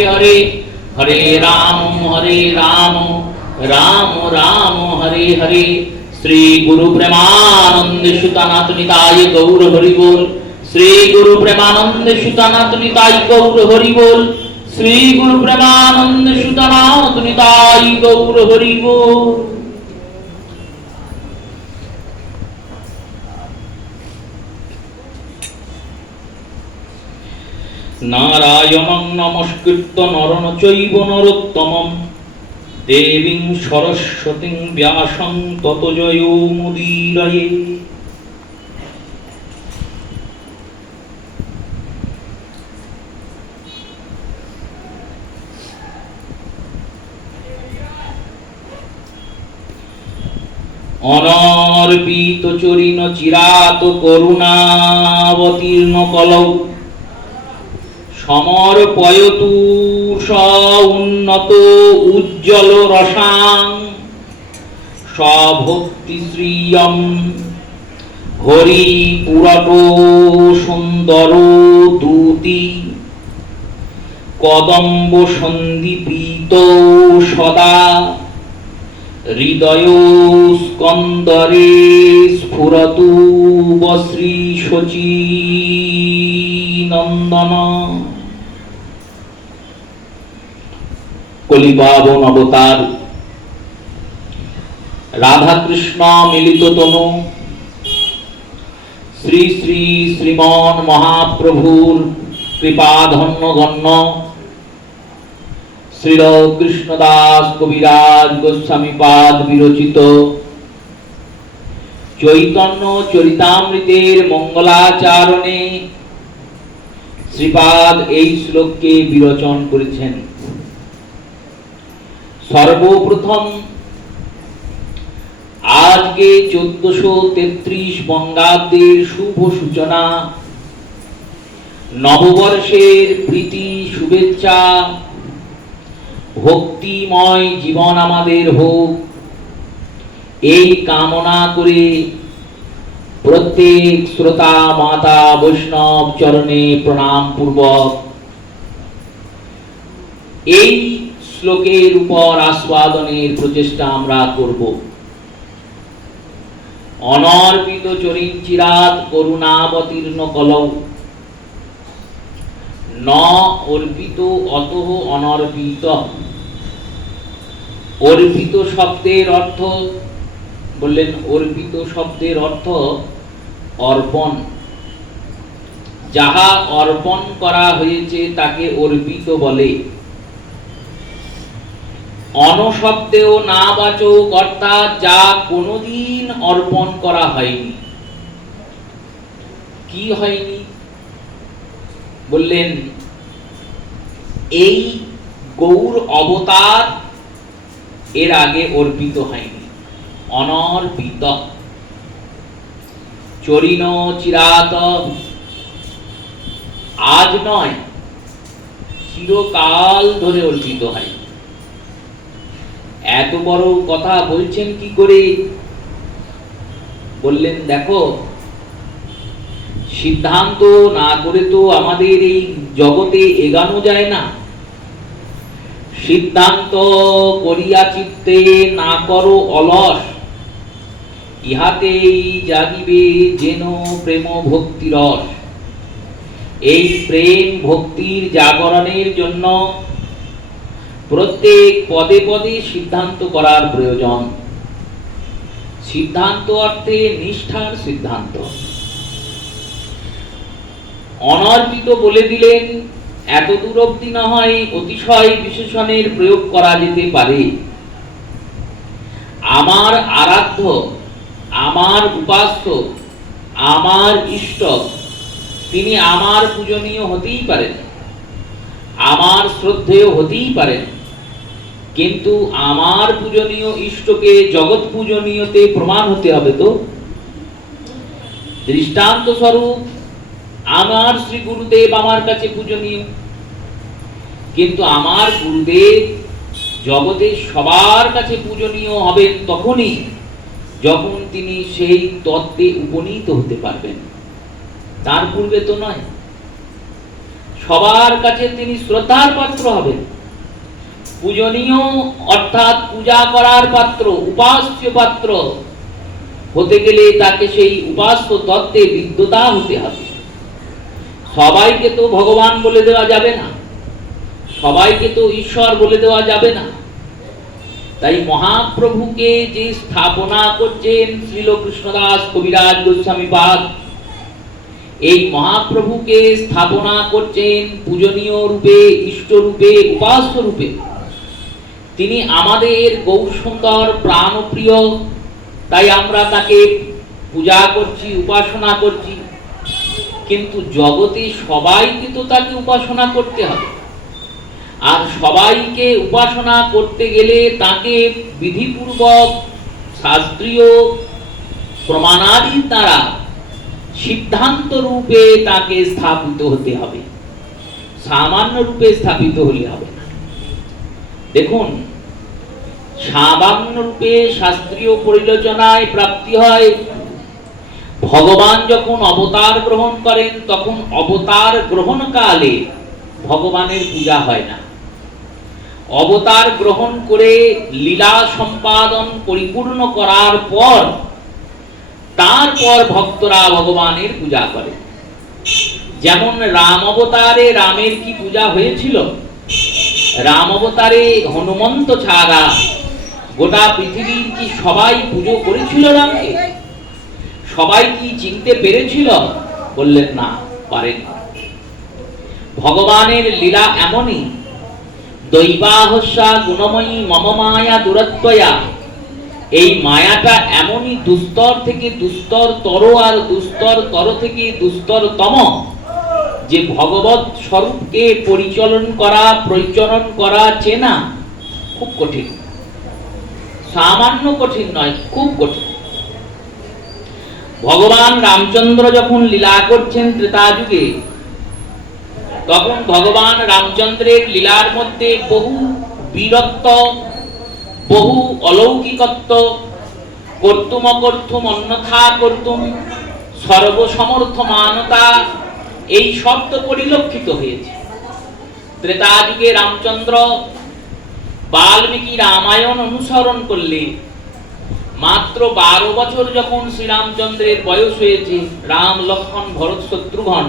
हरे हरे हरे राम राम राम हरे हरे। श्री गुरु प्रेमानंद सुतनाथ निताय गौर हरि बोल। श्री गुरु प्रेमानंद सुतनाथ निताय गौर हरि बोल। श्री गुरु प्रेमानंद सुतनाथ निताय गौर हरि बोल। नारायणं नमस्कृत्य नरं चैव नरोत्तमं देवीं सरस्वतीं व्यासं ततो जयो मुदीरये। अनर्पित चरिण चिरात करुणावतीर्ण कलौ समर्पयतु स उन्नत उज्ज्वल रसां सभक्ति श्रियं हरिपुरतो सुंदर दूती कदम्ब सन्दीपित सदा हृदय स्कंदरे स्फुरतु वश्री शची नंदन। कलिपावन अवतार राधा कृष्ण मिलित तनु श्री श्री श्रीमान महाप्रभुर कृपाधन्य गण्य श्रील कृष्णदास कविराज गोस्वामी पाद विरचित चैतन्य चरितामृतेर मंगलाचरणे श्रीपाद এই শ্লোককে বিরচন করেছেন। सर्वप्रथम आज के 1433 बंगाब्देर शुभ सूचना नववर्षेर प्रीति शुभेच्छा भक्तिमय जीवन आमादेर होक এই কামনা করে प्रत्येक श्रोता माता वैष्णव चरणे प्रणाम पूर्वक এই শ্লোকের উপর আস্বাদনের প্রচেষ্টা আমরা করব। অনর্পিত চরিণ চিরাত করুণাবতীর্ণ কলৌ ন অর্পিত অতঃ অনর্পিত। অর্পিত শব্দের অর্থ বললেন, অর্পিত শব্দের অর্থ অর্পণ। যাহা অর্পণ করা হয়েছে তাকে অর্পিত বলে। অনশব্দেও নাবাচক অর্থাৎ যা কোনোদিন অর্পণ করা হয়নি। কি হয়নি বললেন, এই গৌর অবতার এর আগে অর্পিত হয়নি, অনর্পিত। চরিণ চিরাত আজ নয়, চিরকাল ধরে অর্পিত হয়। এত বড় কথা বলছেন কি করে? বললেন দেখো, সিদ্ধান্ত না করে তো আমাদের এই জগতে এগানো যায় না। সিদ্ধান্ত করিয়া চিত্তে না করো অলস, ইহাতেই জাগিবে যেন প্রেম ভক্তি রস। এই প্রেম ভক্তির জাগরণের জন্য প্রত্যেক পদে পদে সিদ্ধান্ত করার প্রয়োজন। সিদ্ধান্ত অর্থে নিষ্ঠার সিদ্ধান্ত। অনর্পিত বলে দিলেন, এত দূর অবধি না হয় অতিশয় বিশেষণের প্রয়োগ করা যেতে পারে। আমার আরাধ্য, আমার উপাস্য, আমার ইষ্ট, তিনি আমার পূজনীয় হতেই পারেন, আমার শ্রদ্ধেয় হতেই পারেন, কিন্তু আমার পূজনীয় ইষ্টকে জগৎ পূজনীয়তে প্রমাণ হতে হবে। তো দৃষ্টান্ত স্বরূপ আমার শ্রী গুরুদেব আমার কাছে পূজনীয়, কিন্তু আমার গুরুদেব জগতের সবার কাছে পূজনীয় হবেন তখনই যখন তিনি সেই তত্ত্বে উপনীত হতে পারবেন, তার পূর্বে তো নয়। সবার কাছে তিনি শ্রদ্ধার পাত্র হবেন, পূজনীয় অর্থাৎ পূজা করার পাত্র, উপাস্য পাত্র হতে গেলে তাকে সেই উপাস্য তত্ত্বে বিদ্যতা হতে হবে। সবাইকে তো ভগবান বলে দেওয়া যাবে না, সবাইকে তো ঈশ্বর বলে দেওয়া যাবে না। তাই মহাপ্রভুকে যে স্থাপনা করছেন শ্রীল কৃষ্ণদাস কবিরাজ গোস্বামী পাদ, এই মহাপ্রভুকে স্থাপনা করছেন পূজনীয় রূপে, ইষ্ট রূপে, উপাস্য রূপে। তিনি আমাদের গৌরসুন্দর প্রাণপ্রিয়, তাই আমরা তাকে পূজা করছি, উপাসনা করছি। কিন্তু জগতে সবাইকে তো তাকে উপাসনা করতে হবে, আর সবাইকে উপাসনা করতে গেলে তাকে বিধিপূর্বক শাস্ত্রীয় প্রমাণাদির দ্বারা সিদ্ধান্ত রূপে তাকে স্থাপিত হতে হবে, সামান্য রূপে স্থাপিত হলে হবে না। দেখুন, সামান্য রূপে শাস্ত্রীয় পরিলোচনায় প্রাপ্তি হয় ভগবান যখন অবতার গ্রহণ করেন, তখন অবতার গ্রহণকালে ভগবানের পূজা হয় না। অবতার গ্রহণ করে লীলা সম্পাদন পরিপূর্ণ করার পর তারপর ভক্তরা ভগবানের পূজা করে। যেমন রাম অবতারে রামের কি পূজা হয়েছিল? রাম অবতারে হনুমন্ত ছাড়া গোটা পৃথিবীর কি সবাই পুজো করেছিল রামকে? সবাই কি চিনতে পেরেছিল? বললেন না, পারেনি। ভগবানের লীলা এমনই, দৈবাহস্যা গুণময়ী মম মায়া দুরত্বয়া, এই মায়াটা এমনই দুস্তর থেকে দুস্তর তর, আর দুস্তর তর থেকে দুস্তর তম, যে ভগবত স্বরূপকে পরিচরণ করা চেনা খুব কঠিন। সামান্য কঠিন নয়, খুব কঠিন। ভগবান রামচন্দ্র যখন লীলা করছেন ত্রেতা যুগে, তখন ভগবান রামচন্দ্রের লীলার মধ্যে বহু বীরত্ব, বহু অলৌকিকত্ব, কর্তুম অকর্তুম অন্যথা কর্তুম, সর্বসমর্থমানতা, এই শব্দ পরিলক্ষিত হয়েছে। ত্রেতা যুগে রামচন্দ্র বাল্মীকি রামায়ণ অনুসরণ করলে মাত্র 12 বছর যখন শ্রীরামচন্দ্রের বয়স হয়েছে, রাম লক্ষ্মণ ভরত শত্রুঘ্ন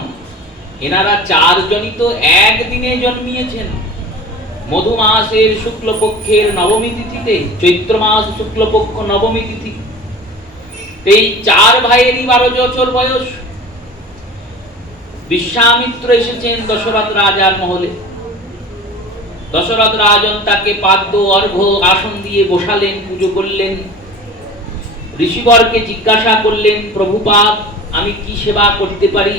এনারা 4 জনই তো একদিনে জন্মিয়েছেন। মধু মাসের শুক্লপক্ষের নবমী তিথিতে, চৈত্র মাস শুক্লপক্ষ নবমী তিথি, এই 4 ভাইয়েরই 12 বছর বয়স। বিশ্বামিত্র এসেছেন দশরথ রাজার মহলে। দশরথ রাজন তাকে পাদ্য অর্ঘ্য আসন দিয়ে বসালেন, পুজো করলেন। ঋষিবরকে জিজ্ঞাসা করলেন, প্রভুপাদ আমি কি সেবা করতে পারি?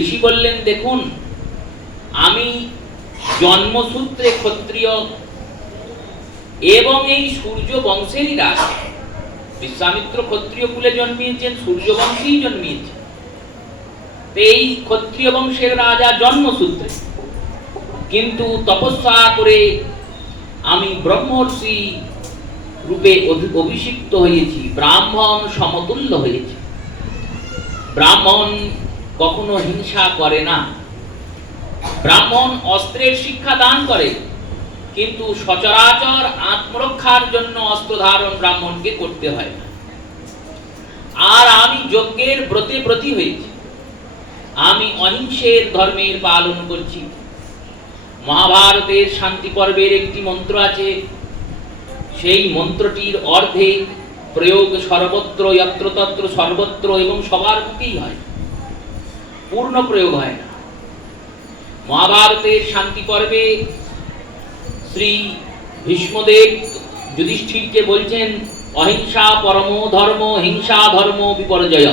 ঋষি বললেন, দেখুন আমি জন্মসূত্রে ক্ষত্রিয় এবং এই সূর্য বংশেরই রাজা। বিশ্বামিত্র ক্ষত্রিয় কুলে জন্মিয়েছেন, সূর্য বংশেই জন্মিয়েছেন। এই ক্ষত্রিয় বংশের রাজা জন্মসূত্রে, কিন্তু তপস্যা করে আমি ব্রহ্মর্ষি রূপে অভিষিক্ত হয়েছি, ব্রাহ্মণ সমতুল্য হয়েছি। ব্রাহ্মণ কখনো হিংসা করে না। ব্রাহ্মণ অস্ত্রের শিক্ষা দান করে, কিন্তু সচরাচর আত্মরক্ষার জন্য অস্ত্র ধারণ ব্রাহ্মণকে করতে হয় না। আর আমি যজ্ঞের ব্রতে ব্রতী হয়েছি, আমি অহিংসের ধর্মের পালন করছি। মহাভারতের শান্তি পর্বের একটি মন্ত্র আছে, সেই মন্ত্রটির অর্ধে প্রয়োগ সর্বত্র, যত্র তত্র, সর্বত্র এবং সবার মুখেই হয়। পূর্ণ প্রয়োগ হয় না। মহাভারতের শান্তি পর্বে শ্রী ভীষ্মদেব যুধিষ্ঠিরকে বলছেন, অহিংসা পরমো ধর্ম, হিংসা ধর্ম বিপর্যয়।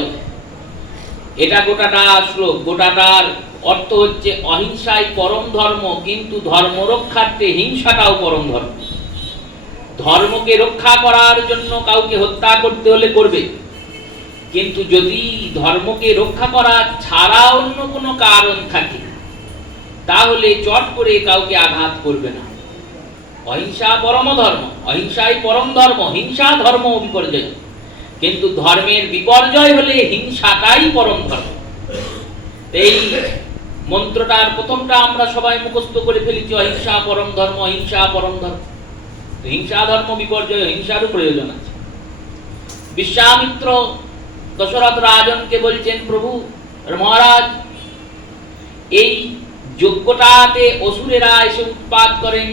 এটা গোটাটা শ্লোক, গোটাটার অর্থ হচ্ছে অহিংসাই পরম ধর্ম, কিন্তু ধর্ম রক্ষার্থে হিংসাটাও পরম ধর্ম। ধর্মকে রক্ষা করার জন্য কাউকে হত্যা করতে হলে করবে, কিন্তু যদি ধর্মকে রক্ষা করা ছাড়া অন্য কোনো কারণ থাকে তাহলে চট করে কাউকে আঘাত করবে না। অহিংসা পরম ধর্ম, অহিংসাই পরম ধর্ম, হিংসা ধর্ম বিপর্যয়। কিন্তু ধর্মের বিপর্যয় হলে হিংসাটাই পরম ধর্ম। এই মন্ত্রটার প্রথমটা আমরা সবাই মুখস্থ করে ফেলেছি, অহিংসা পরম ধর্ম, হিংসা পরম ধর্ম। হিংসা ধর্ম বিপর্যয়, হিংসারও প্রয়োজন আছে। বিশ্বামিত্র দশরথ রাজনকে বলছেন, প্রভু মহারাজ, এই যজ্ঞটাতে অসুরেরা এসে উৎপাত করেন।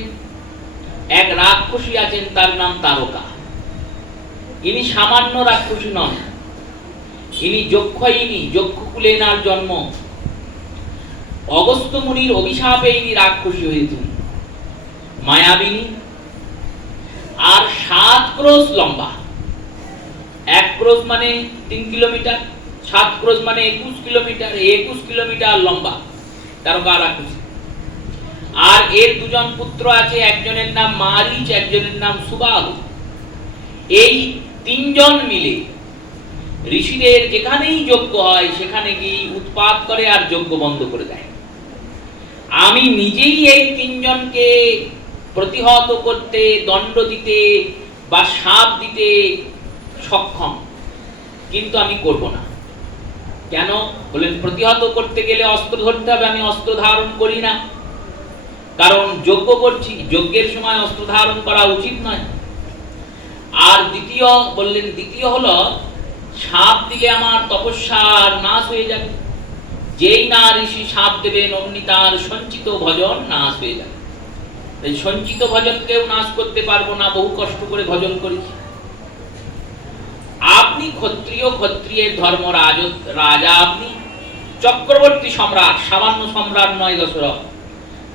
এক রাক্ষসী আছেন, তার নাম তারকা। ইনি সামান্য রাক্ষসী নন, ইনি যক্ষয়িনী, যক্ষকুলে এনার জন্ম। অগস্ত্য মুনির অভিশাপে ইনি রাক্ষসী হয়েছেন, মায়াবিনী। আর 7 ক্রোশ লম্বা। 1 ক্রোশ মানে 3 কিলোমিটার, 7 ক্রোশ মানে 21 কিলোমিটার, 21 কিলোমিটার লম্বা তারকা রাক্ষসী। আর এর দুজন পুত্র আছে, একজনের নাম মারিচ, একজনের নাম সুবাহু। এই 3 জন মিলে ঋষিদের যেখানেই যজ্ঞ হয় সেখানে গিয়ে উৎপাত করে আর যজ্ঞ বন্ধ করে দেয়। আমি নিজেই এই 3 জনকে প্রতিহত করতে, দণ্ড দিতে বা শাপ দিতে সক্ষম, কিন্তু আমি করব না। কেন বলেন? প্রতিহত করতে গেলে অস্ত্র ধরতে হবে, আমি অস্ত্র ধারণ করি না, কারণ যজ্ঞ করছি, যজ্ঞের সময় অস্ত্র ধারণ করা উচিত নয়। আর দ্বিতীয় হলো, সাপ দিলে আমার তপস্যার নাশ হয়ে যাবে। যেই না ঋষি সাপ দেবেন অমনি তার সঞ্চিত ভজন নাশ হয়ে যাবে। এই সঞ্চিত ভজনকেও নাশ করতে পারবো না, বহু কষ্ট করে ভজন করেছি। আপনি ক্ষত্রিয়, ক্ষত্রিয়ের ধর্ম রাজা, আপনি চক্রবর্তী সম্রাট, সামান্য সম্রাট নয় দশরথ।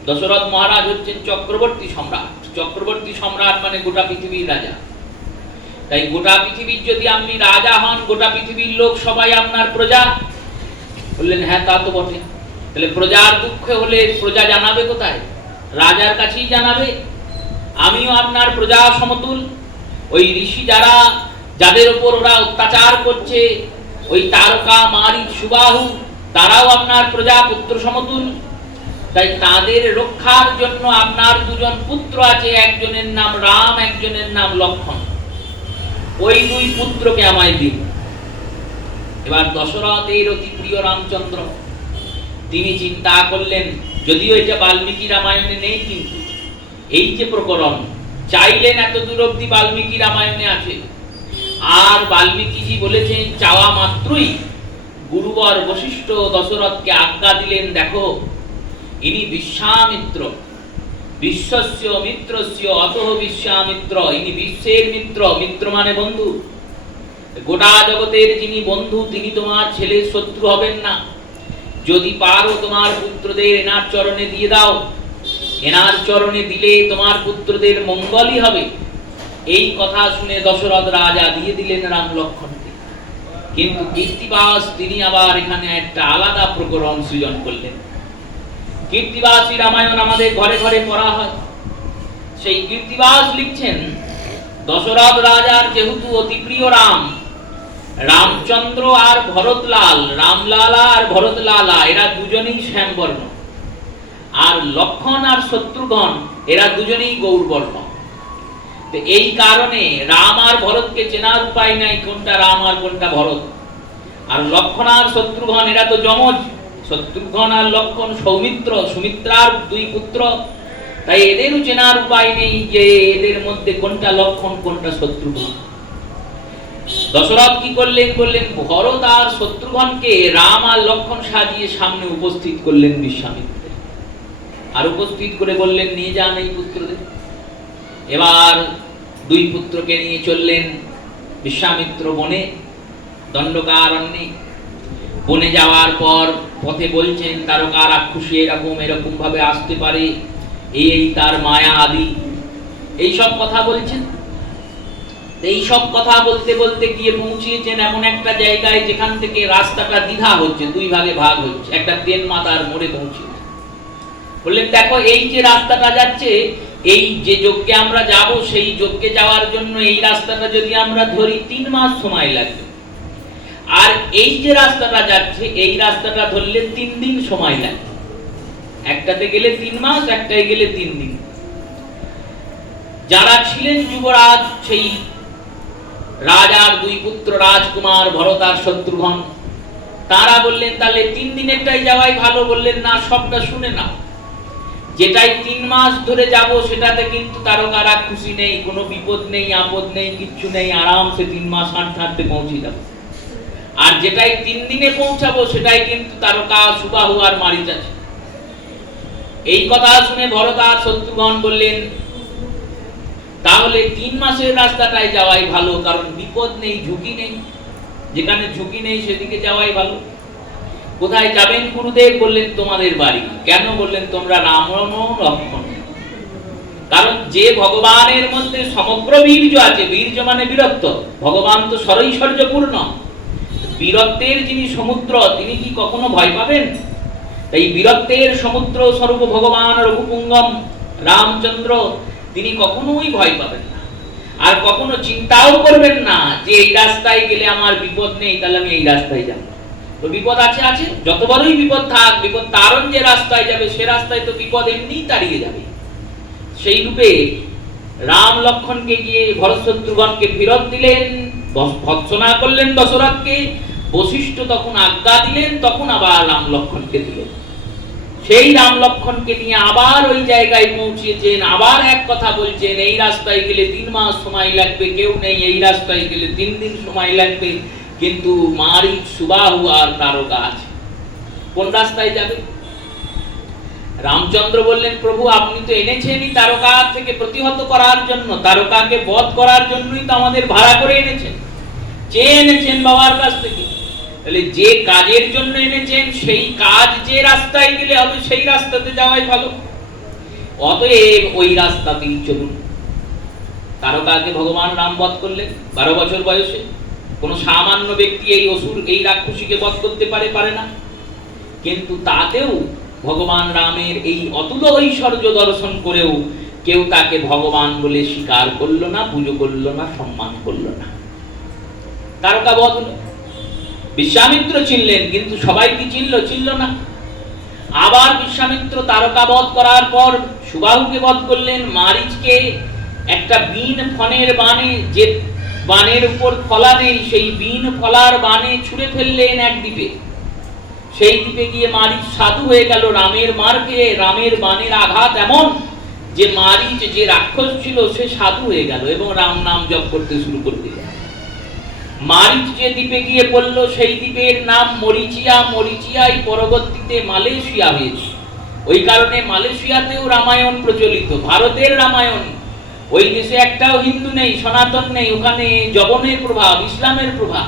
দশরথ মহারাজ হচ্ছেন চক্রবর্তী সম্রাট। চক্রবর্তী সম্রাট মানে গোটা পৃথিবীর রাজা। তাই গোটা পৃথিবীর যদি আপনি রাজা হন, গোটা পৃথিবীর লোক সবাই আপনার প্রজা। বললেন, হ্যাঁ তা তো বটে। তাহলে প্রজার দুঃখ হলে প্রজা জানাবে কোথায়? রাজার কাছেই জানাবে। আমিও আপনার প্রজা সমতুল। ওই ঋষি যাদের উপর ওরা অত্যাচার করছে, ওই তারকা, মারিচ, সুবাহু, তারাও আপনার প্রজা, পুত্র সমতুল। তাই তাদের রক্ষার জন্য আপনার 2 জন পুত্র আছে, একজনের নাম রাম, একজনের নাম লক্ষণ। ওই 2 পুত্রকে আমায় দিন। এবার দশরথের অতি প্রিয় রামচন্দ্র, তিনি চিন্তা করলেন, যদিও এটা বাল্মীকি রামায়ণে নেই, কিন্তু এই যে প্রকরণ চাইলেন এত দূর অব্দি বাল্মীকি রামায়ণে আছে। আর বাল্মীকিজি বলেছেন, চাওয়া মাত্রই গুরুবর বশিষ্ঠ দশরথকে আজ্ঞা দিলেন, দেখো ইনি বিশ্বামিত্র, বিশ্বস্য মিত্রস্য অতঃ বিশ্বামিত্র, ইনি বিশ্বের মিত্র। মিত্র মানে বন্ধু। গোটা জগতের যিনি বন্ধু, তিনি তোমার ছেলের শত্রু হবেন না। যদি পারো তোমার পুত্রদের এনার চরণে দিয়ে দাও, এনার চরণে দিলে তোমার পুত্রদের মঙ্গলই হবে। এই কথা শুনে দশরথ রাজা দিয়ে দিলেন রাম লক্ষণকে। কিন্তু কীর্তিবাস তিনি আবার এখানে একটা আলাদা প্রকরণ সৃজন করলেন। কীর্তিবাসী রামায়ণ আমাদের ঘরে ঘরে পড়া হয়। সেই কীর্তিবাস লিখছেন, দশরথ রাজার যেহেতু অতি প্রিয় রামচন্দ্র আর ভরতলাল, রামলালা আর ভরতলালা, এরা দুজনেই শ্যামবর্ণ। আর লক্ষণ আর শত্রুঘ্ন, এরা দুজনেই গৌরবর্ণ। তো এই কারণে রাম আর ভরতকে চেনার উপায় নাই, কোনটা রাম আর কোনটা ভরত। আর লক্ষণ আর শত্রুঘ্ন, এরা তো যমজ। শত্রুঘ্ন আর লক্ষণ সৌমিত্র, সুমিত্রার 2 পুত্র। তাই এদেরও চেনার উপায় নেই যে এদের মধ্যে কোনটা লক্ষণ কোনটা শত্রুঘ্ন। দশরথ কি করলেন? বললেন, ভরত আর শত্রুঘ্নকে রাম আর লক্ষণ সাজিয়ে সামনে উপস্থিত করলেন বিশ্বামিত্র। আর উপস্থিত করে বললেন, নিয়ে যান এই পুত্রদের। এবার 2 পুত্রকে নিয়ে চললেন বিশ্বামিত্র বনে, দণ্ডকারণ্যে। বনে যাওয়ার পর পথে বলছেন তারকা রাক্ষসী এরকম এরকম ভাবে আসতে পারে, এই তার মায়া আদি এইসব কথা বলছেন। এই সব কথা বলতে বলতে গিয়ে পৌঁছিয়েছেন এমন একটা জায়গায় যেখান থেকে রাস্তাটা দ্বিধা হচ্ছে, দুই ভাগে ভাগ হচ্ছে, একটা ট্রেন মাথার মোড়ে পৌঁছে বললেন দেখো এই যে রাস্তাটা যাচ্ছে, এই যে যজ্ঞে আমরা যাব সেই যজ্ঞে যাওয়ার জন্য এই রাস্তাটা যদি আমরা ধরি 3 মাস সময় লাগবে, আর এই যে রাস্তাটা যাচ্ছে এই রাস্তাটা ধরলে 3 দিন সময় লাগবে। একটাতে গেলে 3 মাস, একটাই গেলে 3 দিন। যারা ছিলেন যুবরাজ, সেই রাজার 2 পুত্র রাজকুমার ভরত আর শত্রুঘ্ন, তারা বললেন তাহলে 3 দিনেরটাই যাওয়াই ভালো। বললেন না, সবটা শুনে না, যেটাই 3 মাস ধরে যাব সেটাতে কিন্তু তারকা রাক্ষসী নেই, কোনো বিপদ নেই, আপদ নেই, কিচ্ছু নেই, আরামসে 3 মাস হাঁটতে হাঁটতে পৌঁছে যাব। আর যেটাই 3 দিনে পৌঁছাবো সেটাই কিন্তু তারকা সুবাহু আর মারিচ আছে। এই কথা শুনে ভরত আর শত্রুঘ্ন বললেন তাহলে 3 মাসের রাস্তাটাই যাওয়াই ভালো, কারণ বিপদ নেই, ঝুঁকি নেই, যেখানে ঝুঁকি নেই সেদিকে যাওয়াই ভালো। কোথায় যাবেন গুরুদেব? বললেন তোমাদের বাড়ি। কেন? বললেন তোমরা রাম লক্ষ্মণ। কারণ যে ভগবানের মধ্যে সমগ্র বীর্য আছে, বীর্য মানে বীরত্ব, ভগবান তো সরৈশ্বর্যপূর্ণ, বীরত্বের যিনি সমুদ্র তিনি কি কখনো ভয় পাবেন? তাই বীরত্বের সমুদ্র স্বরূপ ভগবান রঘুপুঙ্গম রামচন্দ্র তিনি কখনোই ভয় পাবেন না, আর কখনো চিন্তাও করবেন না যে এই রাস্তায় গেলে আমার বিপদ নেই, তাহলে আমি এই রাস্তায় যাব। তো বিপদ আছে, আছে, যত বড়ই বিপদ থাক, বিপদ তারণ যে রাস্তায় যাবে সে রাস্তায় তো বিপদ এমনিই তাড়িয়ে যাবে। সেই রূপে রাম লক্ষ্মণকে গিয়ে ভরত শত্রুঘ্নকে ফেরত দিলেন, ভৎসনা করলেন দশরথকে। বশিষ্ঠ তখন আজ্ঞা দিলেন, তখন আবার রাম লক্ষ্মণকে দিলেন। সেই রাম লক্ষ্মণকে নিয়ে আবার ওই জায়গায় পৌঁছেছেন, আবার এক কথা বলছেন এই রাস্তায় গেলে 3 মাস সময় লাগবে, কেউ নেই, এই রাস্তায় গেলে 3 দিন সময় লাগবে, কিন্তু মারিচ সুবাহু আর তারকা আছে, কোন রাস্তায় যাবে? রামচন্দ্র বললেন প্রভু আপনি তো এনেছেনই তারকা থেকে প্রতিহত করার জন্য, তারকাকে বধ করার জন্যই তো আমাদের ভাড়া করে এনেছেন, চেয়ে এনেছেন বাবার কাছ থেকে। তাহলে যে কাজের জন্য এনেছেন সেই কাজ যে রাস্তায় গেলে হবে সেই রাস্তাতে যাওয়াই ভালো, অতএব ওই রাস্তাতেই চলুন। তারকাকে ভগবান রাম বধ করলেন 12 বছর বয়সে। কোন সামান্য ব্যক্তি এই অসুর এই রাক্ষসীকে বধ করতে পারে না, কিন্তু তাতেও ভগবান রামের এই অতুল ঐশ্বর্য দর্শন করেও কেউ তাকে ভগবান বলে স্বীকার করলো না, পুজো করলো না, সম্মান করলো না। তারকা বধ হলো। বিশ্বামিত্র চিনলেন, কিন্তু সবাই কি চিনল না। আবার বিশ্বামিত্র তারকা বধ করার পর সুবাহুকে বধ করলেন। মারিচকে একটা বিন ফনের বাণে, যে বাণের উপর ফলা নেই, সেই বিন ফলার বাণে ছুঁড়ে ফেললেন এক দ্বীপে। সেই দ্বীপে গিয়ে মারিচ সাধু হয়ে গেল রামের মার খেয়ে। রামের বাণের আঘাত এমন যে মারিচ যে রাক্ষস ছিল সে সাধু হয়ে গেল এবং রাম নাম জপ করতে শুরু করে দিল। মারিচ যে দ্বীপে গিয়ে পড়ল সেই দ্বীপের নাম মরিচিয়া। মরিচিয়াই পরবর্তীতে মালয়েশিয়া হয়েছে। ওই কারণে মালয়েশিয়াতেও রামায়ণ প্রচলিত, ভারতের রামায়ণ। ওই দেশে একটাও হিন্দু নেই, সনাতন নেই, ওখানে জবনের প্রভাব, ইসলামের প্রভাব।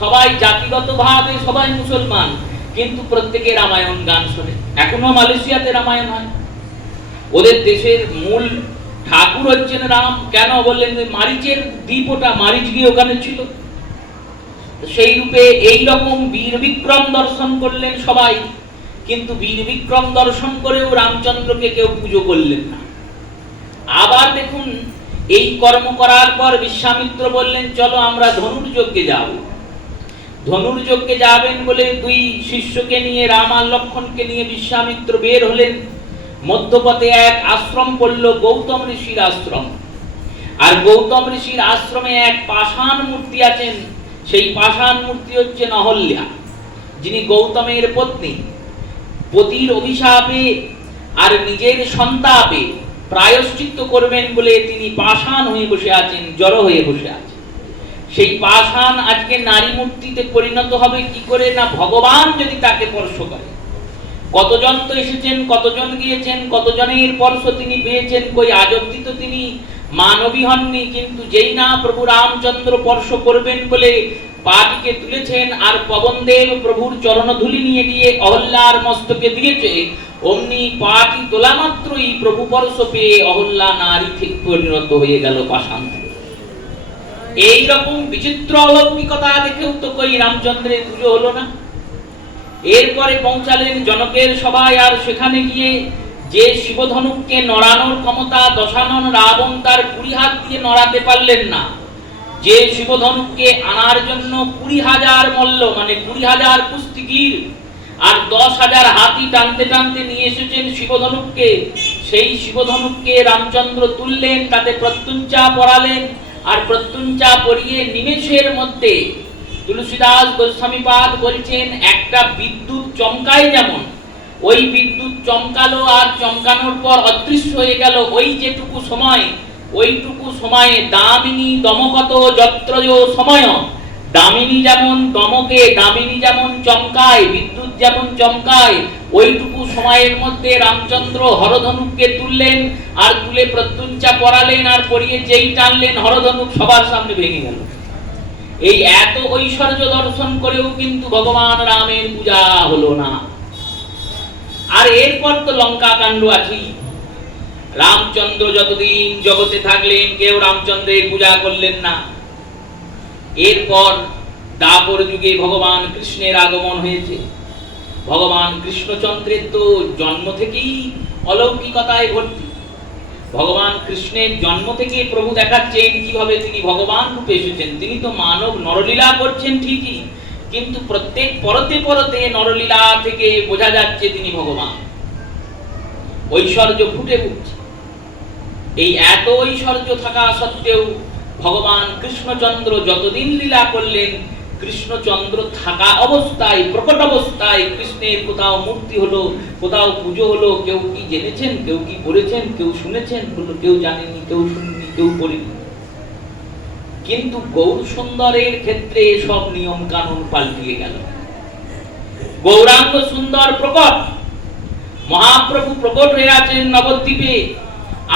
সবাই জাতিগতভাবে সবাই মুসলমান, কিন্তু প্রত্যেকে রামায়ণ গান শোনে। এখনো মালয়েশিয়াতে রামায়ণ হয়। ওদের দেশের মূল ঠাকুর হচ্ছেন রাম। কেন বললেন? মারিচের দ্বীপ ওটা, মারিচ গিয়ে ওখানে ছিল। সেই রূপে এই রকম বীর বিক্রম দর্শন করলেন সবাই, কিন্তু বীর বিক্রম দর্শন করেও রামচন্দ্রকে কেউ পুজো করলেন না। আবার দেখুন এই কর্ম করার পর বিশ্বামিত্র বললেন চলো আমরা ধনুর্যজ্ঞে যাব। ধনুর্যজ্ঞে যাবেন বলে 2 শিষ্যকে নিয়ে, রাম আর লক্ষ্মণকে নিয়ে বিশ্বামিত্র বের হলেন। মধ্যপথে এক আশ্রম পড়ল, গৌতম ঋষির আশ্রম। আর গৌতম ঋষির আশ্রমে এক পাষাণ মূর্তি আছেন। সেই পাষাণ মূর্তি হচ্ছেন অহল্যা, যিনি গৌতমের পত্নী। পতির অভিশাপে আর নিজের সন্তাপে প্রায়শ্চিত্ত করবেন বলে তিনি পাষাণ হয়ে বসে আছেন, জড়ো হয়ে বসে আছেন। সেই পাষাণ আজকে নারী মূর্তিতে পরিণত হবে কি করে? না ভগবান যদি তাকে স্পর্শ করে। কতজন তো এসেছেন, কতজন গিয়েছেন, কতজনের স্পর্শ তিনি পেয়েছেন, কই আজ অবধি তো তিনি মানবী হননি। কিন্তু যেই না প্রভু রামচন্দ্র স্পর্শ করবেন বলে পাটিকে তুলেছেন আর পবনদেব প্রভুর চরণধূলি নিয়ে গিয়ে অহল্যার মস্তকে দিয়েছে, অমনি পাটি তোলা মাত্রই প্রভু পরশ পেয়ে অহল্যা নারী থেকে পরিণত হয়ে গেল পাষাণ। এইরকম বিচিত্র অলৌকিকতা দেখেও তো কই রামচন্দ্রের পুজো হলো না। এরপরে পৌঁছালেন জনকের সভায়, আর সেখানে গিয়ে যে শিবধনুককে নড়ানোর ক্ষমতা দশানন রাবণ তার 20 হাত দিয়ে নড়াতে পারলেন না, যে শিবধনুককে আনার জন্য 20,000 মল্ল মানে 20,000 কুস্তিগীর আর 10,000 হাতি টানতে টানতে নিয়ে এসেছেন শিবধনুককে, সেই শিবধনুককে রামচন্দ্র তুললেন, তাতে প্রত্যুঞ্চা পরালেন, আর প্রত্যুঞ্চা পরিয়ে নিমেষের মধ্যে তুলসীদাস গোস্বামীপাদ বলছেন একটা বিদ্যুৎ চমকায় যেমন, ওই বিদ্যুৎ চমকালো আর চমকানোর পর অদৃশ্য হয়ে গেল। ওই যেটুকু সময়, ওইটুকু সময়ে দামিনী দমকত যত্রজ সময়, দামিনী যেমন দমকে, দামিনী যেমন চমকায়, বিদ্যুৎ যেমন চমকায়, ওইটুকু সময়ের মধ্যে রামচন্দ্র হরধনুককে তুললেন, আর তুলে প্রত্যুঞ্চা পরালেন, আর পরিয়ে যেই টানলেন হরধনুক সবার সামনে ভেঙে গেল। এই এত ঐশ্বর্য দর্শন করেও কিন্তু ভগবান রামের পূজা হলো না। আর এরপর তো লঙ্কা কাণ্ড আছেই। রামচন্দ্র যতদিন জগতে থাকলেন কেউ রামচন্দ্রের পূজা করলেন না। এরপর দ্বাপর যুগে ভগবান কৃষ্ণের আগমন হয়েছে। ভগবান কৃষ্ণচন্দ্রের তো জন্ম থেকেই অলৌকিকতায় ভর্তি। ভগবান কৃষ্ণের জন্ম থেকে প্রভু দেখাচ্ছেন কিভাবে তিনি ভগবান রূপে এসেছেন। তিনি তো মানব নরলীলা করছেন ঠিকই, কিন্তু প্রত্যেক পরতে পরতে নরলীলা থেকে বোঝা যাচ্ছে তিনি ভগবান। ঐশ্বর্য ফুটে উঠছে। এই এত ঐশ্বর্য থাকা সত্ত্বেও ভগবান কৃষ্ণচন্দ্র যতদিন লীলা করলেন, কৃষ্ণচন্দ্র থাকা অবস্থায়, প্রকট অবস্থায় কৃষ্ণের কোথাও মূর্তি হলো, কোথাও পুজো হলো, কেউ কি জেনেছেন, কেউ কি পড়েছেন, কেউ শুনেছেন, কেউ জানেননি, কেউ শুনেনি, কেউ পড়েনি। কিন্তু গৌর সুন্দরের ক্ষেত্রে সব নিয়ম কানুন পাল্টিয়ে গেল। গৌরাঙ্গ সুন্দর প্রকট, মহাপ্রভু প্রকট হয়ে আছেন নবদ্বীপে,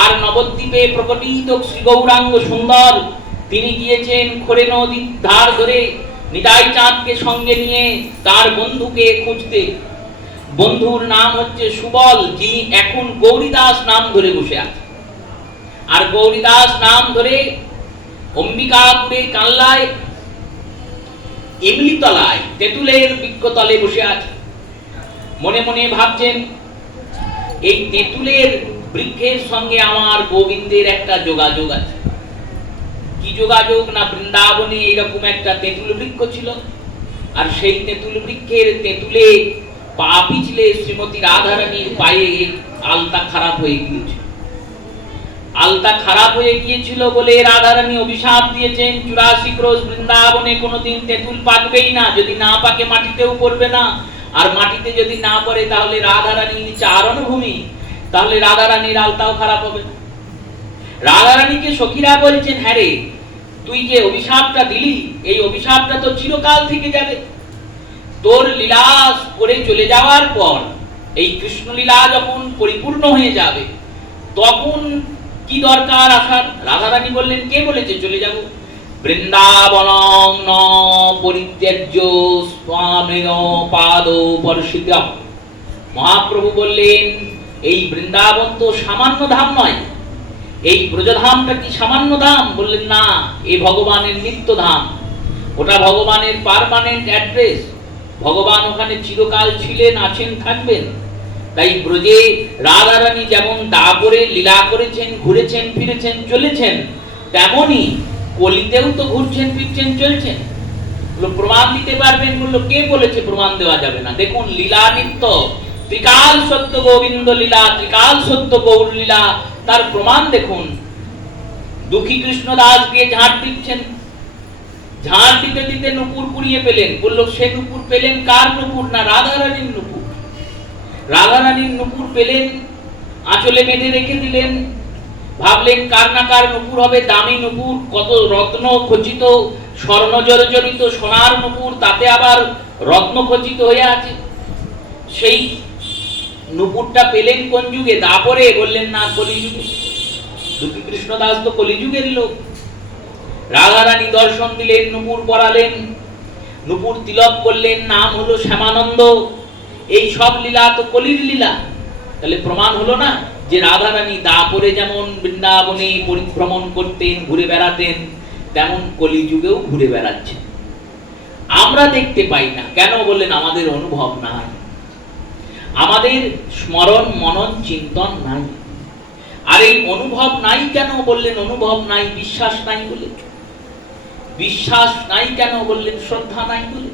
আর নবদ্বীপে প্রকটিত শ্রী গৌরাঙ্গ সুন্দর তিনি গিয়েছেন খোরে নদীর ধার ধরে নিতাই চাঁদকে সঙ্গে নিয়ে তার বন্ধুকে খুঁজতে। বন্ধুর নাম হচ্ছে সুবল, যিনি এখন গৌরীদাস নাম ধরে বসে আছে। আর গৌরীদাস নাম ধরে অম্বিকাপুরে কানলায় ইমলিতলায় তেঁতুলের বৃক্ষতলে বসে আছে। মনে মনে ভাবছেন এই তেঁতুলের বৃক্ষের সঙ্গে আমার গোবিন্দের একটা যোগাযোগ আছে। কি যোগাযোগ না, বৃন্দাবনে এইরকম একটা তেঁতুল বৃক্ষ ছিল, আর সেই তেঁতুল বৃক্ষের তেঁতুলে পা পিছলে শ্রীমতী রাধারানীর পায়ে আলতা খারাপ হয়ে গিয়েছিল। আলতা খারাপ হয়ে গিয়েছিল বলে রাধারানী অভিশাপ দিয়েছেন 84 ক্রোশ বৃন্দাবনে কোনোদিন তেঁতুল পাকবেই না, যদি না পাকে মাটিতেও পড়বে না, আর মাটিতে যদি না পড়ে তাহলে রাধারানীর চারণ ভূমি, তাহলে রাধারানীর আলতাও খারাপ হবে। রাধারানীকে সখীরা বলছেন, হ্যাঁ রে, তুই যে অভিশাপটা দিলি এই অভিশাপটা তো চিরকাল থেকে যাবে। তোর লীলা করে চলে যাওয়ার পর এই কৃষ্ণ লীলা যখন পরিপূর্ণ হয়ে যাবে তখন কি দরকার আসার? রাধারানী বললেন, কে বলেছে চলে যাব? বৃন্দাবনং ন পরিত্যাজ্য স্বামেন পাদ পরিষিতম। মহাপ্রভু বললেন, এই বৃন্দাবন তো সামান্য ধাম নয়, এই ব্রজধামটা কি সামান্য ধাম? বললেন না, এই ভগবানের নিত্য ধাম, ওটা ভগবানের পার্মানেন্ট অ্যাড্রেস। ভগবান ওখানে চিরকাল ছিলেন, আছেন, থাকবেন। তাই ব্রজে রাধারানী যেমন দাপরে লীলা করেছেন, ঘুরেছেন, ফিরেছেন, চলেছেন, তেমনি কলিতেও তো ঘুরছেন, ফিরছেন, চলছেন। প্রমাণ দিতে পারবেন? বললো, কে বলেছে প্রমাণ দেওয়া যাবে না? দেখুন, লীলা নিত্য, ত্রিকাল সত্য গোবিন্দ লীলা, ত্রিকাল সত্য গৌর লীলা, তার প্রমাণ দেখুন। দুঃখী কৃষ্ণদাস গিয়ে ঝাঁট দিচ্ছেন, ঝাঁট দিতে দিতে নুপুর কুড়িয়ে পেলেন। বললো, সে নুপুর পেলেন কার নুপুর? না, রাধারানীর নুপুর। রাধারানীর নুপুর পেলেন, আঁচলে বেঁধে রেখে দিলেন। ভাবলেন কার না কার নুপুর হবে, দামি নুপুর, কত রত্ন খচিত, স্বর্ণ জর্জরিত সোনার নুপুর, তাতে আবার রত্ন খচিত হয়ে আছে। সেই নুপুরটা পেলেন কোন যুগে? দাপরে। বললেন না, কলিযুগে। দুঃখী কৃষ্ণদাস তো কলিযুগের লোক। রাধারানী দর্শন দিলেন, নুপুর পরালেন, নুপুর তিলক করলেন, নাম হলো শ্যামানন্দ। এই সব লীলা তো কলির লীলা। তাহলে প্রমাণ হলো না যে রাধারানী দাপরে যেমন বৃন্দাবনে পরিভ্রমণ করতেন, ঘুরে বেড়াতেন, তেমন কলিযুগেও ঘুরে বেড়াচ্ছেন। আমরা দেখতে পাই না কেন বললেন? আমাদের অনুভব নাই, আমাদের স্মরণ মনন চিন্তন নাই। আর এই অনুভব নাই কেন বললেন? অনুভব নাই, বিশ্বাস নাই বলে। বিশ্বাস নাই কেন বললেন? শ্রদ্ধা নাই বলে।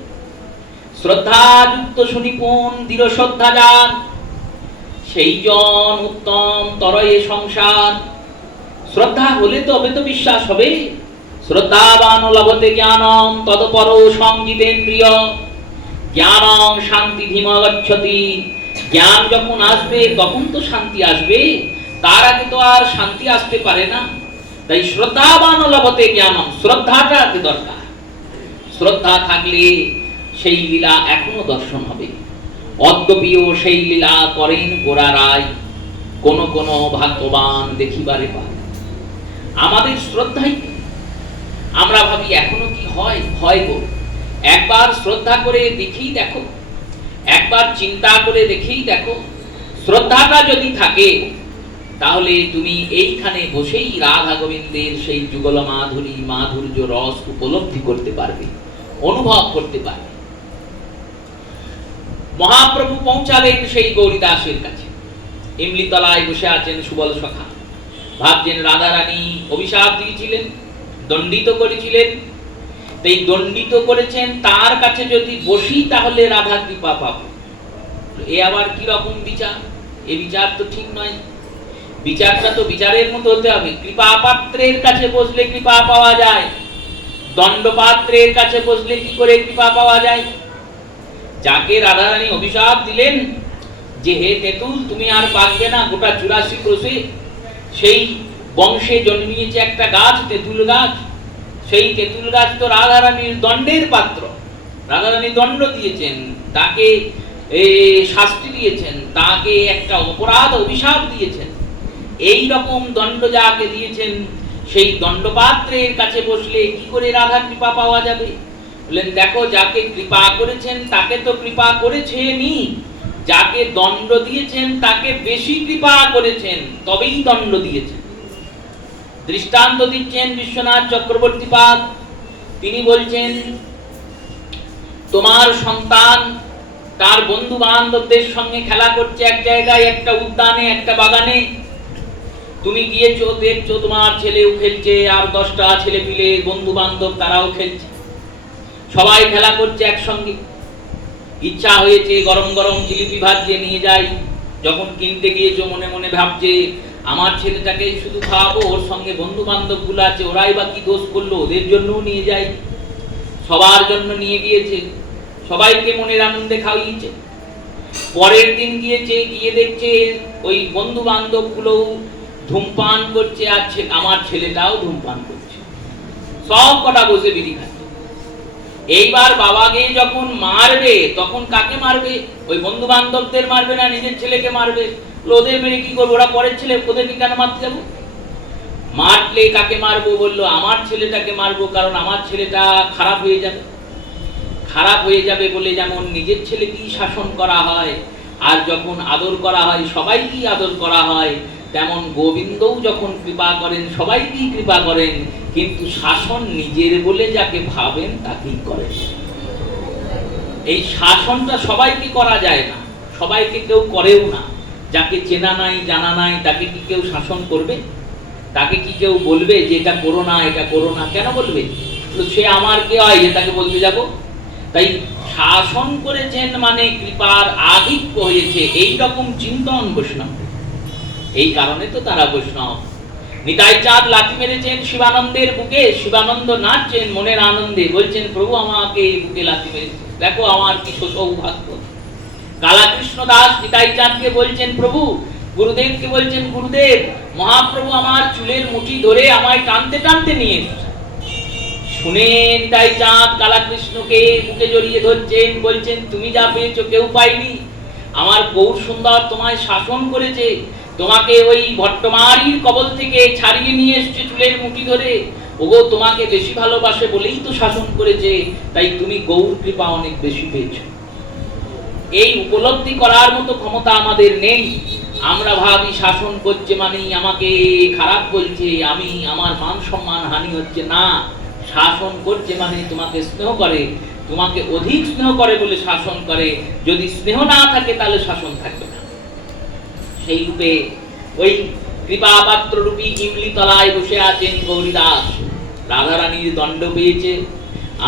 শ্রদ্ধাযুক্ত শুনিপুন দৃঢ় শ্রদ্ধা যার, সেই জন উত্তম তরয়ে সংসার। শ্রদ্ধা হলে তবে তো বিশ্বাস হবে। শ্রদ্ধাবান লভতে জ্ঞানম তদপর সংজিতেন্দ্রিয়, জ্ঞানং শান্তি ধীমগচ্ছতি। জ্ঞান যখন আসবে তখন তো শান্তি আসবে, তার আগে তো আর শান্তি আসতে পারে না। তাই শ্রদ্ধাবান লভতে জ্ঞানম, শ্রদ্ধাটা আগে দরকার। শ্রদ্ধা থাকলে সেই লীলা এখনো দর্শন হবে। অদ্যপিও সেই লীলা করেন গোরা রায়, কোন কোন ভাগ্যবান দেখিবারে পায়। আমাদের শ্রদ্ধাই, আমরা ভাবি এখনো কি হয়? হয় গো, একবার শ্রদ্ধা করে দেখেই দেখো, একবার চিন্তা করে দেখেই দেখো। শ্রদ্ধাটা যদি থাকে তাহলে তুমি এইখানে বসেই রাধা গোবিন্দের সেই যুগল মাধুরী মাধুর্য রস উপলব্ধি করতে পারবে, অনুভব করতে পারবে। মহাপ্রভু পৌঁছালেন সেই গৌরীদাসের কাছে। ইমলিতলায় বসে আছেন সুবল সখা। ভাবছেন রাধারানী অভিশাপ দিয়েছিলেন, দণ্ডিত করেছিলেন। তাই দণ্ডিত করেছেন, তার কাছে যদি বসি তাহলে রাধা কৃপা পাবো। এ আবার কি রকম বিচার? এ বিচার তো ঠিক নয়। বিচারটা তো বিচারের মতো হতে হবে। কৃপা পাত্রের কাছে বসলে কৃপা পাওয়া যায়, দণ্ডপাত্রের কাছে বসলে কি করে কৃপা পাওয়া যায়? যাকে রাধারানী অভিশাপ দিলেন যে হে তেঁতুল তুমি আর বাঁচবে না, গোটা 84 ক্রোশে সেই বংশে জন্মিয়েছে একটা গাছ, তেঁতুল গাছ। সেই তেঁতুল গাছ তো রাধারানীর দণ্ডের পাত্র। রাধারানী দণ্ড দিয়েছেন, তাকে শাস্তি দিয়েছেন, তাকে একটা অপরাধ অভিশাপ দিয়েছেন। এই রকম দণ্ড যাকে দিয়েছেন, সেই দণ্ডপাত্রের কাছে বসলে কি করে রাধা কৃপা পাওয়া যাবে? বললেন দেখো, যাকে কৃপা করেছেন তাকে তো কৃপা করেছেনই, যাকে দণ্ড দিয়েছেন তাকে বেশি কৃপা করেছেন, তবেই দণ্ড দিয়েছেন। দৃষ্টান্ত দিচ্ছেন বিশ্বনাথ চক্রবর্তী পাদ। তিনি বলছেন তোমার সন্তান তার বন্ধু বান্ধবদের সঙ্গে খেলা করছে এক জায়গায়, একটা উদ্যানে, একটা বাগানে। তুমি গিয়েছো, দেখছো তোমার ছেলেও খেলছে, আর 10টা ছেলে পিলে বন্ধু বান্ধব তারাও খেলছে, সবাই খেলা করছে একসঙ্গে। ইচ্ছা হয়েছে গরম গরম জিলিপি ভাজিয়ে নিয়ে যাই। যখন কিনতে গিয়েছো মনে মনে ভাবছে আমার ছেলেটাকে শুধু খাওয়াবো, ওর সঙ্গে বন্ধু বান্ধব গুলো আছে, ওরাই বা কি দোষ করলো, ওদের জন্যও নিয়ে যাই। সবার জন্য নিয়ে গিয়েছে, সবাইকে মনের আনন্দে খাওয়িয়েছে। পরের দিন গিয়েছে, গিয়ে দেখছে ওই বন্ধু বান্ধব গুলো ধূমপান করছে, আর আমার ছেলেটাও ধূমপান করছে, সব কটা বসে বিড়ি খাচ্ছে। এইবার বাবাকে যখন মারবে তখন কাকে মারবে? ওই বন্ধু বান্ধবদের মারবে না নিজের ছেলেকে মারবে? ওদের মেরে কি করবো? ওরা পরের ছেলে, ওদেরকে কেন মারতে যাবো? মারলে কাকে মারবো? বললো আমার ছেলেটাকে মারবো, কারণ আমার ছেলেটা খারাপ হয়ে যাবে। খারাপ হয়ে যাবে বলে যেমন নিজের ছেলেকেই শাসন করা হয়, আর যখন আদর করা হয় সবাইকেই আদর করা হয়, তেমন গোবিন্দও যখন কৃপা করেন সবাইকেই কৃপা করেন, কিন্তু শাসন নিজের বলে যাকে ভাবেন তাকেই করেন। এই শাসনটা সবাইকে করা যায় না, সবাইকে কেউ করেও না। যাকে চেনা নাই জানা নাই তাকে কি কেউ শাসন করবে? তাকে কি কেউ বলবে যে এটা করো না, এটা করো না? কেন বলবে? সে আমার কে হয় যে তাকে বলতে যাব? তাই শাসন করেছেন মানে কৃপার আধিক্য হয়েছে, এইরকম চিন্তন বৈষ্ণব। এই কারণে তো তারা বৈষ্ণব। নিতাই চাঁদ লাথি মেরেছেন শিবানন্দের বুকে, শিবানন্দ নাচছেন মনের আনন্দে, বলছেন প্রভু আমাকে বুকে লাথি মেরেছে, দেখো আমার কি সৌভাগ্য। কালাকৃষ্ণ দাস নিতাই চাঁদকে বলছেন প্রভু, গুরুদেবকে বলছেন গুরুদেব, মহাপ্রভু আমার চুলের মুঠি ধরে আমায় টানতে টানতে নিয়ে এসেছে। শুনে নিতাই চাঁদ কালাকৃষ্ণকে বুকে জড়িয়ে ধরছেন, বলছেন তুমি যা পেয়েছো কেউ পাইনি। আমার গৌর সুন্দর তোমায় শাসন করেছে, তোমাকে ওই ভট্টমারির কবল থেকে ছাড়িয়ে নিয়ে এসছে চুলের মুঠি ধরে। ওগো তোমাকে বেশি ভালোবাসে বলেই তো শাসন করেছে, তাই তুমি গৌর কৃপা অনেক বেশি পেয়েছো। এই উপলব্ধি করার মতো ক্ষমতা আমাদের নেই। আমরা ভাবি শাসন করছে মানেই আমাকে খারাপ বলছে, আমি আমার মান সম্মান হানি হচ্ছে। না, শাসন করছে মানে তোমাকে স্নেহ করে, তোমাকে অধিক স্নেহ করে বলে শাসন করে। যদি স্নেহ না থাকে তাহলে শাসন থাকবে না। সেই রূপে ওই কৃপা পাত্র রূপী ইমলি তলায় বসে আছেন গৌরীদাস। রাধারানীর দণ্ড পেয়েছে,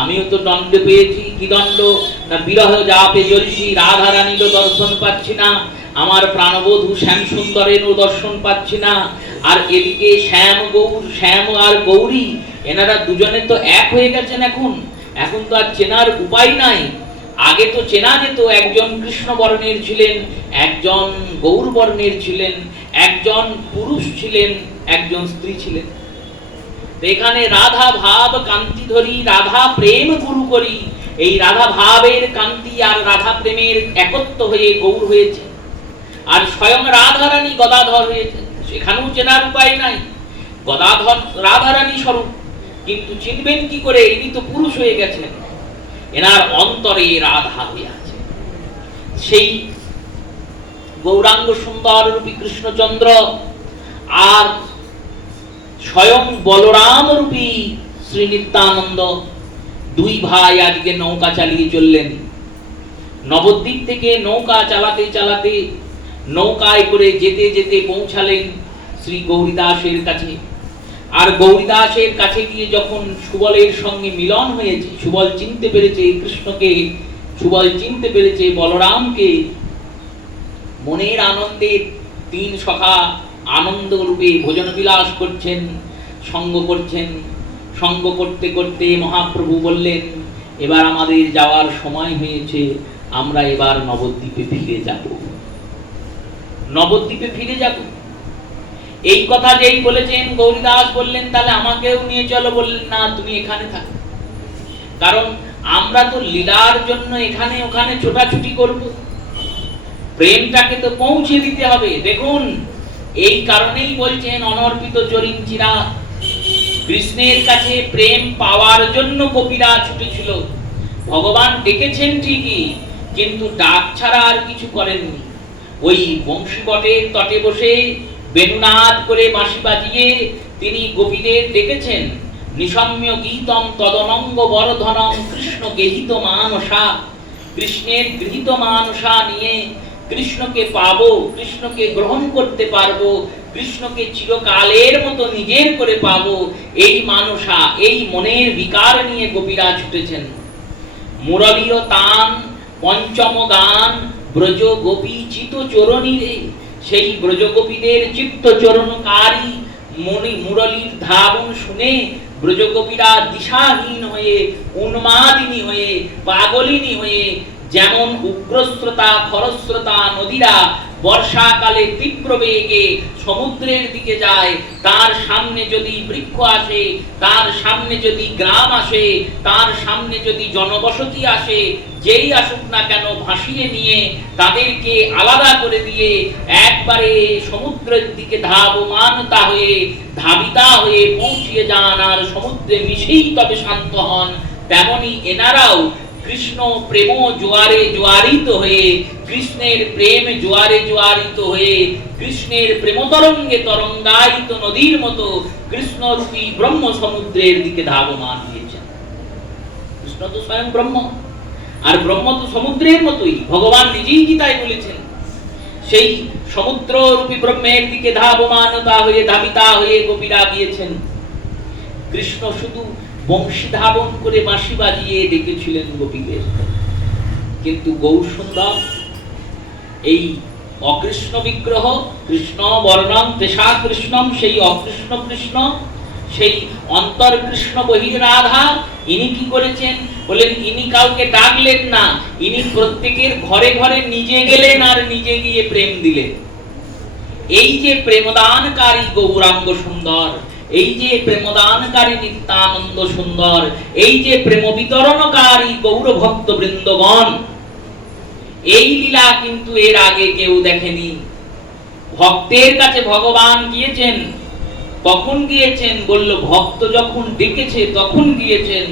আমিও তো দণ্ড পেয়েছি। কি দণ্ড? না বিরহ জাপে জ্বলছি, রাধারানীরও দর্শন পাচ্ছি না, আমার প্রাণবধূ শ্যাম সুন্দরেরও দর্শন পাচ্ছি না। আর এদিকে শ্যাম আর গৌরী, এনারা দুজনে তো এক হয়ে গেছেন। এখন তো আর চেনার উপায় নাই। আগে তো চেনা যেত, একজন কৃষ্ণ বর্ণের ছিলেন, একজন গৌর বর্ণের ছিলেন, একজন পুরুষ ছিলেন, একজন স্ত্রী ছিলেন। এখানে রাধা ভাব কান্তি ধরি, রাধা প্রেম গুরু করি। এই রাধা ভাবের কান্তি আর রাধা প্রেমের একত্ব হয়ে গৌর হয়েছে। আর স্বয়ং রাধারানী গদাধর হয়েছে, সেখানেও চেনার উপায় নাই। গদাধর রাধারানী স্বরূপ, কিন্তু চিনবেন কি করে? ইনি তো পুরুষ হয়ে গেছেন, এনার অন্তরে রাধা হয়ে আছে। সেই গৌরাঙ্গ সুন্দর রূপী কৃষ্ণচন্দ্র আর স্বয়ং বলরাম রূপী শ্রী নিত্যানন্দ, দুই ভাই আজকে নৌকা চালিয়ে চললেন। নবদ্বীপ থেকে নৌকা চালাতে চালাতে, নৌকায় করে যেতে যেতে পৌঁছালেন শ্রী গৌরীদাসের কাছে। আর গৌরীদাসের কাছে গিয়ে যখন সুবলের সঙ্গে মিলন হয়েছে, সুবল চিনতে পেরেছে কৃষ্ণকে, সুবল চিনতে পেরেছে বলরামকে। মনের আনন্দে তিন সখা আনন্দ রূপে ভোজন বিলাস করছেন, সঙ্গ করছেন। সঙ্গ করতে করতে মহাপ্রভু বললেন, এবার আমাদের যাওয়ার সময় হয়েছে, আমরা এবার নবদ্বীপে ফিরে যাব। নবদ্বীপে ফিরে যাব, এই কথা যেই বলেছেন, গৌরীদাস বললেন, তাহলে আমাকেও নিয়ে চলো। বললেন, না, তুমি এখানে থাকো, কারণ আমরা তো লীলার জন্য এখানে ওখানে ছোটাছুটি করব, প্রেমটাকে তো পৌঁছে দিতে হবে। দেখুন, এই কারণেই বলছেন অনর্পিত চরিঞ্চিরা, কৃষ্ণের কাছে প্রেম পাওয়ার জন্য গোপীরা ছুটেছিল। ভগবান ডেকেছেন ঠিকই, কিন্তু ডাক ছাড়া আর কিছু করেননি। ওই বংশীবটের তটে বসে বেণুনাদ করে বাঁশি বাজিয়ে তিনি গোপীদের ডেকেছেন। নিশম্য গীতম তদনঙ্গ বরধনম কৃষ্ণ গেহিত মানসা। কৃষ্ণের গৃহীত মানসা নিয়ে কৃষ্ণকে পাবো, কৃষ্ণকে গ্রহণ করতে পারবো, কৃষ্ণকে চিরকালের মতো নিজের করে পাবো, এই মানসা, এই মনের বিকার নিয়ে গোপীরা ছুটেছেন। মুরলীর তান পঞ্চম গান ব্রজ গোপী চিত চরণীরে। সেই ব্রজগোপীদের চিত্ত চরণকারী মুরলীর ধাবন শুনে ব্রজগোপীরা দিশাহীন হয়ে, উন্মাদিনী হয়ে, পাগলিনী হয়ে, যেমন উগ্রস্রোতা খরস্রোতা নদীরা বর্ষাকালে তীব্র বেগে সমুদ্রের দিকে যায়, তার সামনে যদি বৃক্ষ আসে, তার সামনে যদি গ্রাম আসে, তার সামনে যদি জনবসতি আসে, যেই আসুক না কেন ভাসিয়ে নিয়ে তাদেরকে আলাদা করে দিয়ে একবারে সমুদ্রের দিকে ধাবমানতা হয়ে, ধাবিতা হয়ে পৌঁছিয়ে যান আর সমুদ্রে মিশেই তবে শান্ত হন। তেমনি এনারাও কৃষ্ণ প্রেম জোয়ারে জোয়ারিত হয়ে, কৃষ্ণের প্রেম জোয়ারে জোয়ারিত হয়ে, কৃষ্ণের প্রেম তরঙ্গে তরঙ্গায়িত নদীর মতো কৃষ্ণরূপী ব্রহ্ম সমুদ্রের দিকে ধাবমান হয়েছেন। কৃষ্ণ তো স্বয়ং ব্রহ্ম, আর ব্রহ্ম তো সমুদ্রের মতোই, ভগবান নিজেই গীতায় বলেছেন। সেই সমুদ্র রূপী ব্রহ্মের দিকে ধাবমানতা হয়ে, ধাবিতা হয়ে গোপীরা গিয়েছেন। কৃষ্ণ শুধু বংশী ধাবন করে বাঁশি বাজিয়ে ডেকেছিলেন গোপীদের, কিন্তু গৌর সুন্দর এই অকৃষ্ণ বিগ্রহ, কৃষ্ণ বর্ণম তেষা কৃষ্ণম, সেই অকৃষ্ণ কৃষ্ণ, সেই অন্তর কৃষ্ণ বহির রাধা, ইনি কি করেছেন? বলেন, ইনি কাউকে ডাকলেন না, ইনি প্রত্যেকের ঘরে ঘরে নিজে গেলেন আর নিজে গিয়ে প্রেম দিলেন। এই যে প্রেমদানকারী গৌরাঙ্গ সুন্দর, এই যে প্রেমদানকারী নিত্যানন্দ সুন্দর, এই যে প্রেম বিতরণকারী গৌর ভক্ত বৃন্দগণ, এই লীলা কিন্তু এর আগে কেউ দেখেনি। ভক্তের কাছে ভগবান গিয়েছেন, তখন গিয়েছেন, বলল ভক্ত যখন ডেকেছে তখন গিয়েছেন,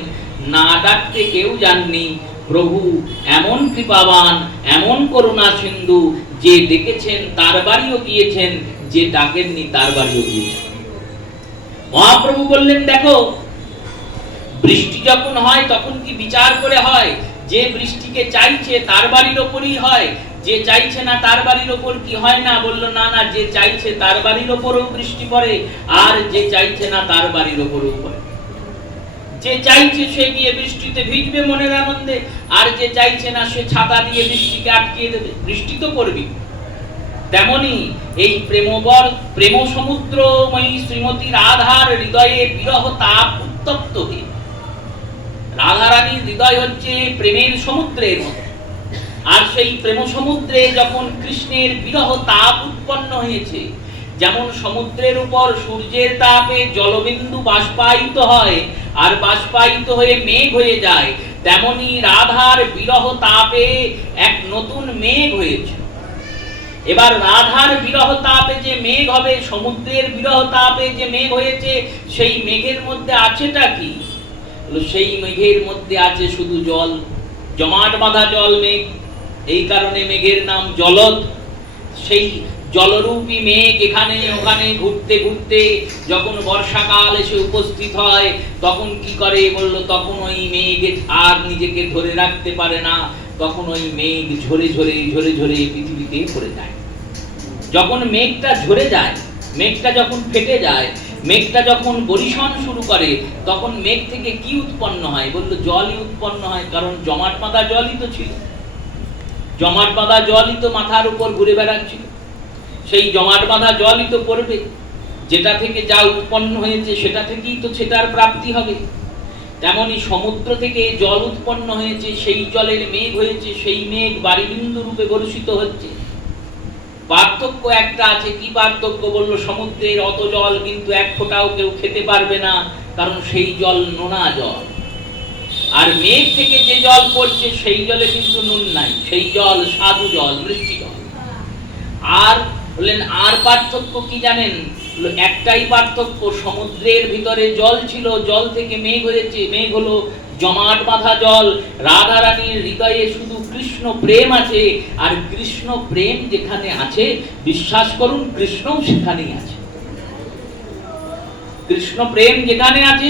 না ডাকতে কেউ যাননি। প্রভু এমন কৃপাবান, এমন করুণা সিন্ধু, যে ডেকেছেন তার বাড়িও গিয়েছেন, যে ডাকেননি তার বাড়িও গিয়েছেন। মহাপ্রভু বললেন, দেখো বৃষ্টি যখন হয় তখন কি বিচার করে হয়? যে বৃষ্টিকে চাইছে তার বাড়ির ওপরই হয়, যে চাইছে না তার বাড়ির ওপর কি হয় না? বলল না না, যে চাইছে তার বাড়ির ওপরও বৃষ্টি পড়ে, আর যে চাইছে না তার বাড়ির ওপরও পড়ে। যে চাইছে সে গিয়ে বৃষ্টিতে ভিজবে মনের আনন্দে, আর যে চাইছে না সে ছাতা দিয়ে বৃষ্টিকে আটকিয়ে দেবে, বৃষ্টি তো পড়বে। তেমনি এই প্রেম সমুদ্রময়ী শ্রীমতী রাধার হৃদয়ে বিরহ তাপ উত্তপ্ত হয়ে, রাধারানীর হৃদয় হচ্ছে প্রেমের সমুদ্রের মতো, আর সেই প্রেম সমুদ্রে যখন কৃষ্ণের বিরহ তাপ উৎপন্ন হয়েছে, যেমন সমুদ্রের উপর সূর্যের তাপে জলবিন্দু বাষ্পায়িত হয় আর বাষ্পায়িত হয়ে মেঘ হয়ে যায়, তেমনি রাধার বিরহ তাপে এক নতুন মেঘ হয়েছে। এবার রাধার বিরহ তাপে যে মেঘ হবে, সমুদ্রের বিরহ তাপে যে মেঘ হয়েছে, সেই মেঘের মধ্যে আছেটা কি? সেই মেঘের মধ্যে আছে শুধু জল, জমাট বাঁধা জল মেঘ, এই কারণে মেঘের নাম জলদ। সেই জলরূপী মেঘ এখানে ওখানে ঘুরতে ঘুরতে যখন বর্ষাকাল এসে উপস্থিত হয়, তখন কি করে বলল, তখন ওই মেঘ আর নিজেকে ধরে রাখতে পারে না, তখন ওই মেঘ ঝরে ঝরে ঝরে ঝরে পৃথিবীতে পড়ে যায়। যখন মেঘটা ঝরে যায়, মেঘটা যখন ফেটে যায়, মেঘটা যখন বরিশন শুরু করে, তখন মেঘ থেকে কি উৎপন্ন হয়? বলল জলই উৎপন্ন হয়, কারণ জমাট বাঁধা জলই তো ছিল, জমাট বাঁধা জলই তো মাথার উপর ঘুরে বেড়াচ্ছিল, সেই জমাট বাঁধা জলই তো পড়বে, যেটা থেকে যা উৎপন্ন হয়েছে সেটা থেকেই তো সেটার প্রাপ্তি হবে। তেমনি সমুদ্র থেকে জল উৎপন্ন হয়েছে, সেই জলের মেঘ হয়েছে, সেই মেঘ বারিবিন্দু রূপে বর্ষিত হচ্ছে। পার্থক্য একটা আছে, কি পার্থক্য? বলল সমুদ্রের অত জল কিন্তু এক ফোঁটাও কেউ খেতে পারবে না, কারণ সেই জল নোনা জল। আর মেঘ থেকে যে জল পড়ছে সেই জলে কিন্তু নুন নাই, সেই জল সাধু জল, মিষ্টি জল। আর বললেন আর পার্থক্য কি জানেন? একটাই পার্থক্য, সমুদ্রের ভিতরে জল ছিল, জল থেকে মেঘ হয়েছে, মেঘ হলো জমাট বাঁধা জল। রাধারানীর হৃদয়ে শুধু কৃষ্ণ প্রেম আছে, আর কৃষ্ণ প্রেম যেখানে আছে, বিশ্বাস করুন কৃষ্ণও সেখানেই আছে। কৃষ্ণ প্রেম যেখানে আছে,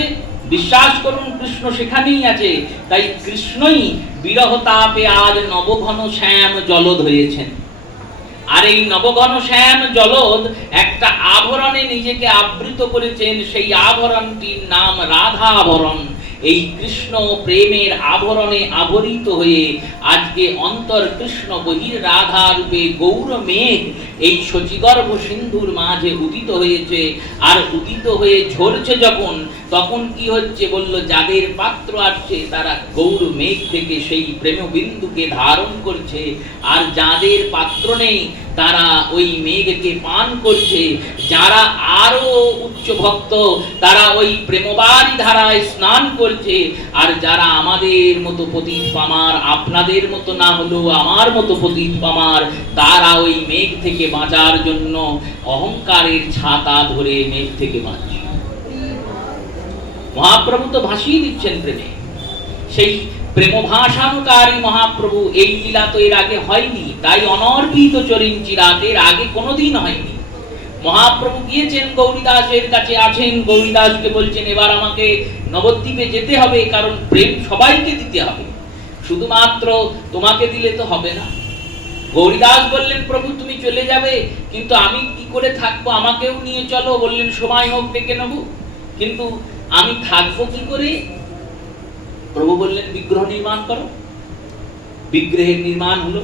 বিশ্বাস করুন কৃষ্ণ সেখানেই আছে। তাই কৃষ্ণই বিরহ তাপে আজ নবঘন শ্যাম জলদ হয়েছেন। আর এই নবঘন শ্যাম জলদ একটা আভরণে নিজেকে আবৃত করেছেন, সেই আভরণটির নাম রাধা আভরণ। এই কৃষ্ণ প্রেমের আভরণে আবরিত হয়ে আজকে অন্তর কৃষ্ণ বহির রাধা রূপে গৌর মেঘ এই শচীগর্ভ সিন্ধুর মাঝে উদিত হয়েছে। আর উদিত হয়ে ঝরছে যখন, তখন কি হচ্ছে? বলল যাদের পাত্র আসছে তারা গৌর মেঘ থেকে সেই প্রেম বিন্দুকে ধারণ করছে, আর যাদের পাত্র নেই তারা ওই মেঘকে পান করছে। যারা আরো উচ্চ ভক্ত তারা ওই প্রেমবারী ধারায় স্নান করছে, আর যারা আমাদের মতো পতিত পামার, আপনাদের মতো না হলেও আমার মতো পতিত পামার, তারা ওই মেঘ থেকে বাঁচার জন্য অহংকারের ছাতা ধরে মেঘ থেকে বাঁচছে। মহাপ্রভু তো ভাসিয়ে দিচ্ছেন প্রেমে, সেই প্রেম ভাষানুকারী মহাপ্রভু। এই লীলা তো এর আগে হয়নি, তাই অনর্পিত চরিন চিরাতের আগে কোনোদিন হয়নি। মহাপ্রভু গিয়েছেন গৌরীদাসের কাছে, আছেন গৌরীদাসকে বলছেন এবার আমাকে নবদ্বীপে যেতে হবে, কারণ প্রেম সবাইকে দিতে হবে, শুধুমাত্র তোমাকে দিলে তো হবে না। গৌরীদাস বললেন প্রভু তুমি চলে যাবে, কিন্তু আমি কি করে থাকবো, আমাকেও নিয়ে চলো। বললেন সময় হোক ডেকে নেব, কিন্তু আমি থাকবো কি করে? প্রভু বললেন বিগ্রহ নির্মাণ করো। বিগ্রহের নির্মাণ হলো।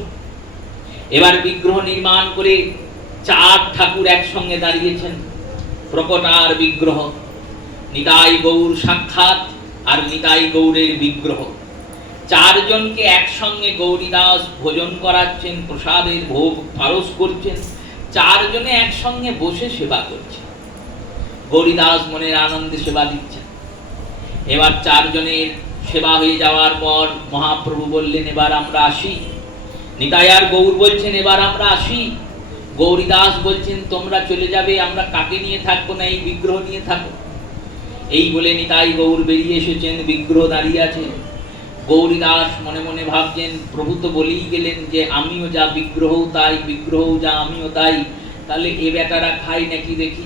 এবার বিগ্রহ নির্মাণ করে 4 ঠাকুর একসঙ্গে দাঁড়িয়েছেন, প্রকটার বিগ্রহ, নিতাই গৌর সাক্ষাৎ আর নিতাই গৌরের বিগ্রহ। 4 জনকে একসঙ্গে গৌরীদাস ভোজন করাচ্ছেন, প্রসাদের ভোগ পারস করছেন। 4 জনে একসঙ্গে বসে সেবা করছে। গৌরীদাস মনের আনন্দে সেবা দিচ্ছেন। এবার 4 জনের সেবা হয়ে যাওয়ার পর মহাপ্রভু বললেন এবার আমরা আসি। নিতাই আর গৌর বলছেন এবার আমরা আসি। গৌরীদাস বলছেন তোমরা চলে যাবে, আমরা কাকে নিয়ে থাকবো না, এই বিগ্রহ নিয়ে থাকো। এই বলে নিতাই গৌর বেরিয়ে এসেছেন, বিগ্রহ দাঁড়িয়ে আছে। গৌরীদাস মনে মনে ভাবছেন প্রভু তো বলেই গেলেন যে আমিও যা বিগ্রহ তাই, বিগ্রহ যা আমিও তাই, তাহলে এ বেটারা খাই নাকি দেখি।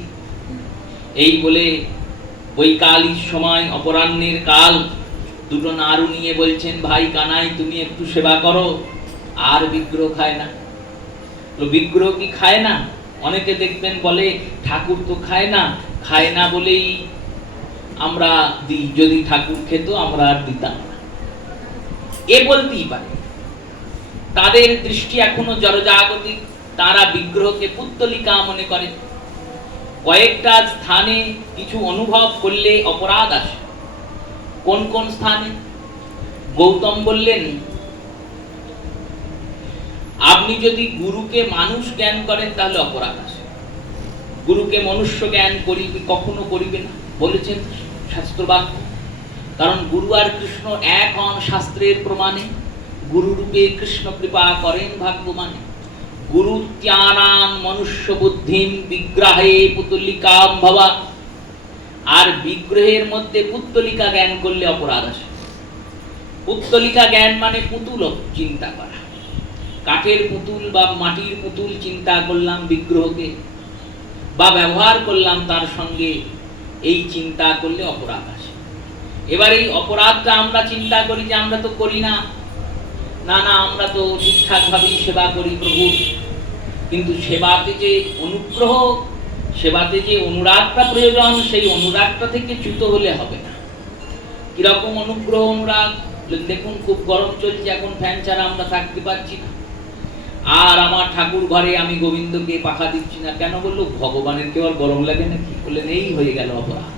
এই বলে বৈকালীর সময় অপরাহ্নের কাল দুটো নাড়ু নিয়ে বলছেন ভাই কানাই তুমি একটু সেবা করো। আর বিগ্রহ খায় না। বিগ্রহ কি খায় না? অনেকে দেখবেন বলে ঠাকুর তো খায় না বলেই আমরা দিই, যদি ঠাকুর খেত আমরা আর দিতাম না, এ বলতেই পারে। তাদের দৃষ্টি এখনো জড়জাগতিক, তারা বিগ্রহকে পুত্তলিকা মনে করে। কয়েকটা স্থানে কিছু অনুভব করলে অপরাধ আসে। কোন কোন স্থানে? গৌতম বললেন আপনি যদি গুরুকে মানুষ জ্ঞান করেন তাহলে অপরাধ আসে। গুরুকে মনুষ্য জ্ঞান করিবে কখনো করিবে না, বলেছেন শাস্ত্রবাক্য। কারণ গুরু আর কৃষ্ণ এক হন শাস্ত্রের প্রমাণে। গুরু রূপে কৃষ্ণ কৃপা করেন ভাগ্যমানে। গুরু ত্যানাং মনুষ্য বুদ্ধিম বিগ্রহে পুতুলিকাম ভবা। আর বিগ্রহের মধ্যে পুত্তলিকা জ্ঞান করলে অপরাধ আসে। পুত্তলিকা জ্ঞান মানে পুতুল চিন্তা করা। কাঠের পুতুল বা মাটির পুতুল চিন্তা করলাম বিগ্রহকে, বা ব্যবহার করলাম তার সঙ্গে, এই চিন্তা করলে অপরাধ আসে। এবার এই অপরাধটা আমরা চিন্তা করি যে আমরা তো করি না, আমরা তো ঠিকঠাক ভাবেই সেবা করি প্রভু। কিন্তু সেবাতে যে অনুগ্রহ, সেবাতে যে অনুরাগটা প্রয়োজন, সেই অনুরাগটা থেকে চ্যুত হলে হবে না। কিরকম অনুগ্রহ অনুরাগ? দেখুন খুব গরম চলছে এখন, ফ্যান ছাড়া আমরা থাকতে পারছি না। আর আমার ঠাকুর ঘরে আমি গোবিন্দকে পাখা দিচ্ছি না কেন? বললো ভগবানের কি আর গরম লাগে নাকি? বললেন এই হয়ে গেল অপরাধ।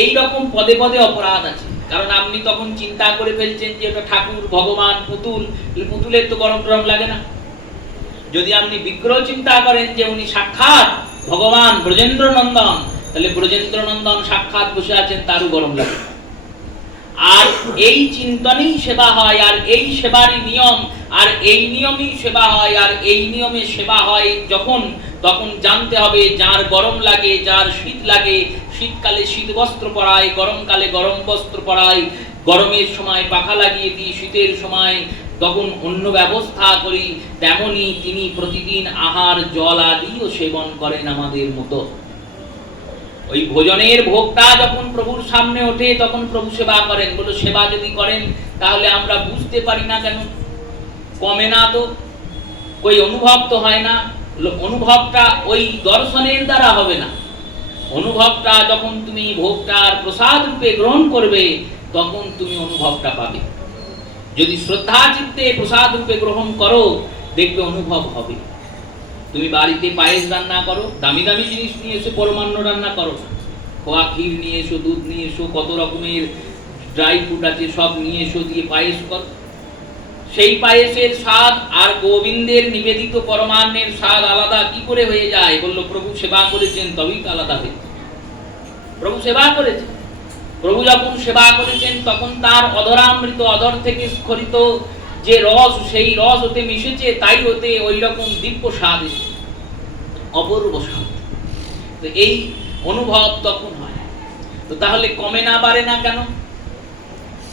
এই রকম পদে পদে অপরাধ আছে। কারণ আপনি তখন চিন্তা করে ফেলছেন যে ওটা ঠাকুর, ভগবান, পুতুল, পুতুলের তো গরম টরম লাগে না। যদি আপনি বিগ্রহ চিন্তা করেন যে উনি সাক্ষাৎ ভগবান ব্রজেন্দ্র নন্দন, তাহলে ব্রজেন্দ্র নন্দন সাক্ষাৎ বসে আছেন, তারও গরম লাগে। আর এই চিন্তনেই সেবা হয়, আর এই সেবারই নিয়ম, আর এই নিয়মেই সেবা হয়, আর এই নিয়মে সেবা হয় যখন, তখন জানতে হবে যার গরম লাগে, যার শীত লাগে, শীতকালে শীত বস্ত্র পরায়, গরমকালে গরম বস্ত্র পরায়, গরমের সময় পাখা লাগিয়ে দিই, শীতের সময় তখন অন্য ব্যবস্থা করি। তেমনি তিনি প্রতিদিন আহার জল আদিও সেবন করেন আমাদের মতো। ওই ভোজনের ভোগটা যখন প্রভুর সামনে ওঠে তখন প্রভু সেবা করেন। বলো সেবা যদি করেন তাহলে আমরা বুঝতে পারি না কেন? কমে না তো, ওই অনুভব তো হয় না। অনুভবটা ওই দর্শনের দ্বারা হবে না। অনুভবটা যখন তুমি ভোগটার প্রসাদ রূপে গ্রহণ করবে তখন তুমি অনুভবটা পাবে। যদি শ্রদ্ধা চিত্তে প্রসাদ রূপে গ্রহণ করো দেখবে অনুভব হবে। তুমি বাড়িতে পায়েস রান্না করো, দামি দামি জিনিস নিয়ে এসে পরমান্ন রান্না করো, খোয়া ক্ষীর নিয়ে এসো, দুধ নিয়ে এসো, কত রকমের ড্রাই ফ্রুট আছে সব নিয়ে এসো, দিয়ে পায়েস করো। সেই পায়েসের স্বাদ আর গোবিন্দের নিবেদিত পরমান্নের স্বাদ আলাদা কি করে হয়ে যায়? বললো প্রভু সেবা করেছেন তবেই তো আলাদা হয়েছে। প্রভু সেবা করেছেন, প্রভু যখন সেবা করেছেন তখন তার অধরামৃত, অধর থেকে স্খলিত যে রস, সেই রস হতে মিশেছে, তাই হতে ওই রকম দিব্য স্বাদ এসেছে, অপূর্ব স্বাদ। তো এই অনুভব তখন হয়। তো তাহলে কমে না বাড়ে না কেন?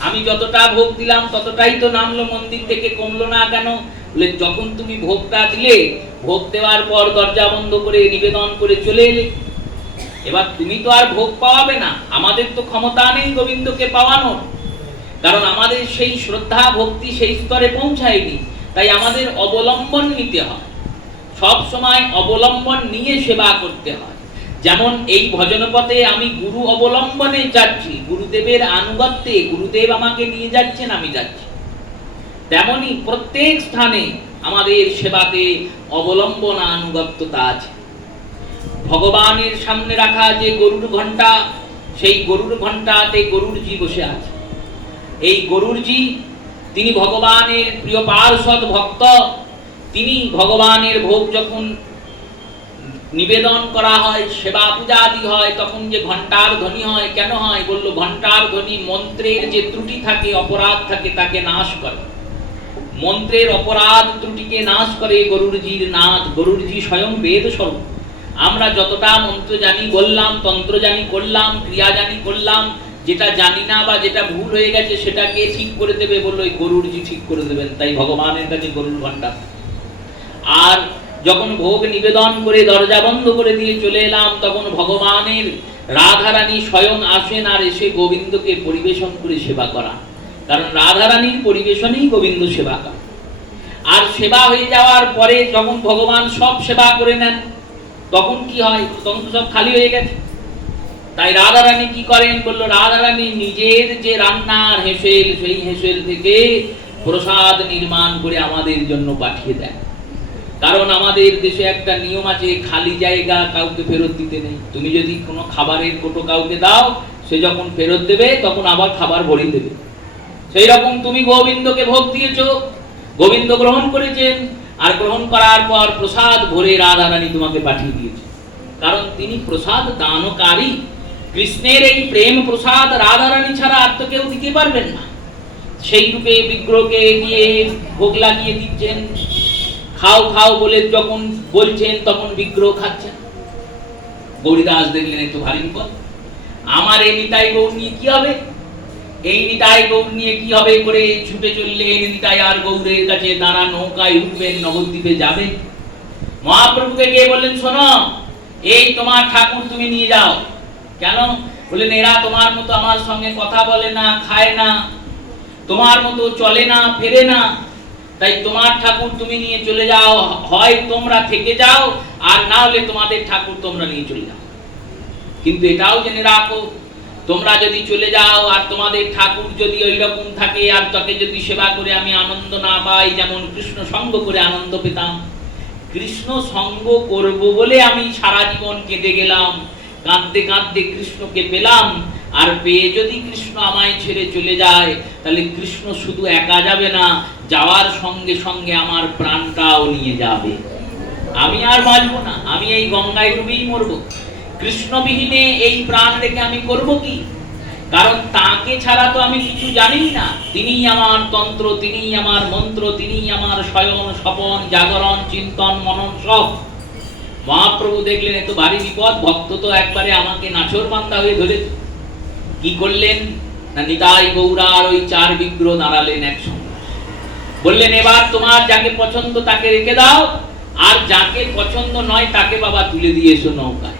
আমি যতটা ভোগ দিলাম ততটাই তো নামলো মন্দির থেকে, কমলো না কেন? বলে যখন তুমি ভোগটা দিলে, ভোগ দেওয়ার পর দরজা বন্ধ করে নিবেদন করে চলে এলে, এবার তুমি তো আর ভোগ পাওয়াবে না। আমাদের তো ক্ষমতা নেই গোবিন্দকে পাওয়ানোর, কারণ আমাদের সেই শ্রদ্ধা ভক্তি সেই স্তরে পৌঁছায়নি। তাই আমাদের অবলম্বন নিতে হয়, সব সময় অবলম্বন নিয়ে সেবা করতে হয়। যেমন এই ভজনপথে আমি গুরু অবলম্বনে যাচ্ছি, গুরুদেবের আনুগত্যে, গুরুদেব আমাকে নিয়ে যাচ্ছেন, আমি যাচ্ছি। তেমনি প্রত্যেক স্থানে আমাদের সেবাতে অবলম্বন আনুগত্যতা আছে। ভগবানের সামনে রাখা যে গরুর ঘণ্টা, সেই গরুর ঘণ্টাতে গরুরজি বসে আছে। এই গরুরজি তিনি ভগবানের প্রিয় পার্ষদ ভক্ত। তিনি ভগবানের ভোগ যখন নিবেদন করা হয়, সেবা পূজা আদি হয়, তখন যে ঘণ্টার ধ্বনি হয়, কেন হয়? বলল ঘণ্টার ধ্বনি মন্ত্রের যে ত্রুটি থাকে, অপরাধ থাকে, তাকে নাশ করে। মন্ত্রের অপরাধ ত্রুটিকে নাশ করে গরুড়জির নাথ। গরুড়জি স্বয়ং বেদ স্বরূপ। আমরা যতটা মন্ত্র জানি বললাম, তন্ত্র জানি করলাম, ক্রিয়া জানি করলাম, যেটা জানি না বা যেটা ভুল হয়ে গেছে সেটাকে ঠিক করে দেবে বললো এই গরুড়জি ঠিক করে দেবেন। তাই ভগবানের কাছে গরুর ঘণ্টা। আর যখন ভোগ নিবেদন করে দরজা বন্ধ করে দিয়ে চলে এলাম, তখন ভগবানের রাধারানী স্বয়ং আসেন আর এসে গোবিন্দকে পরিবেশন করে সেবা করা। কারণ রাধারানীর পরিবেশনেই গোবিন্দ সেবা করা। আর সেবা হয়ে যাওয়ার পরে যখন ভগবান সব সেবা করে নেন, তখন কি হয়? তখন তো সব খালি হয়ে গেছে। তাই রাধারানী কি করেন? বললো রাধারানী নিজের যে রান্নার হেসেল, সেই হেসেল থেকে প্রসাদ নির্মাণ করে আমাদের জন্য পাঠিয়ে দেন। কারণ আমাদের দেশে একটা নিয়ম আছে, খালি জায়গা কাউকে ফেরত দিতে নেই। তুমি যদি কোনো খাবারের কোটো কাউকে দাও, সে যখন ফেরত দেবে তখন আবার খাবার ভরিয়ে দেবে। সেই রকম তুমি গোবিন্দকে ভোগ দিয়েছো, গোবিন্দ গ্রহণ করেছেন, আর গ্রহণ করার পর প্রসাদ ভরে রাধারানী তোমাকে পাঠিয়ে দিয়েছে। কারণ তিনি প্রসাদ দানকারী। কৃষ্ণের এই প্রেম প্রসাদ রাধারানী ছাড়া আর তো কেউ দিতে পারবেন না। সেই রূপে বিগ্রহকে গিয়ে ভোগ লাগিয়ে দিচ্ছেন। খাও খাও বলে যখন বলছেন তখন বিগ্রহ খাচ্ছেন। গৌরীদাস দেখলেন একটু ভারী বিপদ। আমার এই নিতাই গৌর নিয়ে কি হবে? এই নিতাই গৌর নিয়ে কি হবে করে ছুটে চললেন নিতাই আর গৌরের কাছে। তারা নৌকায় উঠবেন, নবদ্বীপে যাবেন। মহাপ্রভুকে গিয়ে বললেন, শোনো, এই তোমার ঠাকুর তুমি নিয়ে যাও। কেন? বললেন এরা তোমার মতো আমার সঙ্গে কথা বলে না, খায় না, তোমার মতো চলে না, ফেরে না। তাই তোমার ঠাকুর তুমি নিয়ে চলে যাও। হয় তোমরা থেকে যাও, আর না হলে তোমাদের ঠাকুর তোমরা নিয়ে চলে যাও। কিন্তু এটাও জেনে রাখো, তোমরা যদি চলে যাও আর তোমাদের ঠাকুর যদি ওই রকম থাকে, আর তাকে যদি সেবা করে আমি আনন্দ না পাই, যেমন কৃষ্ণ সঙ্গ করে আনন্দ পেতাম। কৃষ্ণ সঙ্গ করব বলে আমি সারা জীবন কেঁদে গেলাম, কাঁদতে কাঁদতে কৃষ্ণকে পেলাম। আর পেয়ে যদি কৃষ্ণ আমায় ছেড়ে চলে যায়, তাহলে কৃষ্ণ শুধু একা যাবে না, যাওয়ার সঙ্গে সঙ্গে আমার প্রাণটাও নিয়ে যাবে। আমি আর বাঁচবো না, আমি এই গঙ্গায় ডুবেই মরবো। কৃষ্ণবিহীনে এই প্রাণ রেখে আমি করব কি? কারণ তাকে ছাড়া তো আমি কিছু জানি না। তিনিই আমার তন্ত্র, তিনিই আমার মন্ত্র, তিনিই আমার শয়ন স্বপন জাগরণ চিন্তন মনন সব। মহাপ্রভু দেখলেন এত ভারী বিপদ, ভক্ত তো একবারে আমাকে নাছর বান্দা হয়ে ধরেছে। কি করলেন না, নিতাই গৌরার ওই 4 বিগ্রহ দাঁড়ালেন একসঙ্গে। বললেন এবার তোমার যাকে পছন্দ তাকে রেখে দাও, আর যাকে পছন্দ নয় তাকে বাবা তুলে দিয়ে এসো নৌকায়।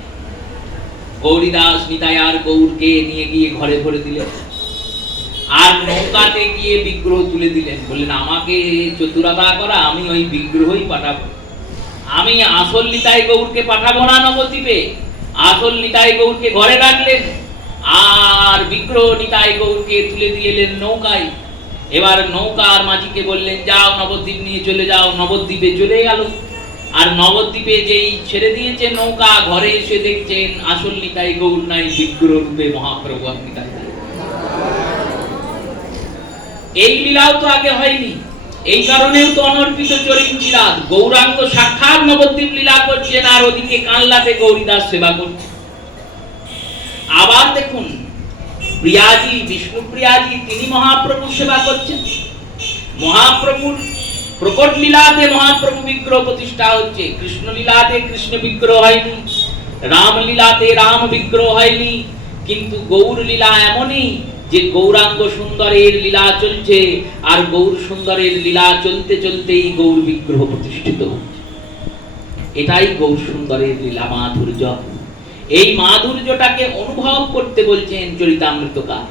গৌরীদাস নিতাই আর গৌরকে নিয়ে গিয়ে ঘরে ভরে দিলেন, আর নৌকাতে গিয়ে বিগ্রহ তুলে দিলেন। বললেন আমাকে চতুরতা করা, আমি ওই বিগ্রহই পাঠাবো। আমি আসল নিতাই গৌরকে পাঠাবো না নবদ্বীপে। আসল নিতাই গৌরকে ঘরে রাখলেন, আর বিগ্রহ নিতাই গৌরকে তুলে দিয়ে এলেন নৌকায়। এবার নৌকার মাঝিকে বললেন যাও নবদ্বীপ নিয়ে চলে যাও। নবদ্বীপে চলে গেল। আর নবদ্বীপে যেই ছেড়ে দিয়েছে নৌকা, ঘরে এসে দেখছেন আসল নিতাই গৌর নাই, বিগ্রহ রূপে মহাপ্রভু নিতাই। এই লীলাও তো আগে হয়নি। এই কারণেও তো অনর্পিত চরিত্রাদ গৌরাঙ্গ সাক্ষাৎ নবদ্বীপ লীলা করছেন, আর ওদিকে কানলাতে গৌরীদাস সেবা করছে। আবার দেখুন প্রিয়াজি, বিষ্ণু প্রিয়াজি, তিনি মহাপ্রভু সেবা করছেন। মহাপ্রভুর প্রকট লীলাতে মহাপ্রভু বিগ্রহ প্রতিষ্ঠা হচ্ছে। কৃষ্ণ লীলাতে কৃষ্ণ বিগ্রহ হয়নি, রাম লীলাতে রাম বিগ্রহ হয়নি। কিন্তু গৌর লীলা এমনই যে গৌরাঙ্গ সুন্দরের লীলা চলছে, আর গৌর সুন্দরের লীলা চলতে চলতেই গৌর বিগ্রহ প্রতিষ্ঠিত হচ্ছে। এটাই গৌর সুন্দরের লীলা মাধুর্য। এই মাধুর্যটাকে অনুভব করতে বলছেন চরিতামৃতকার।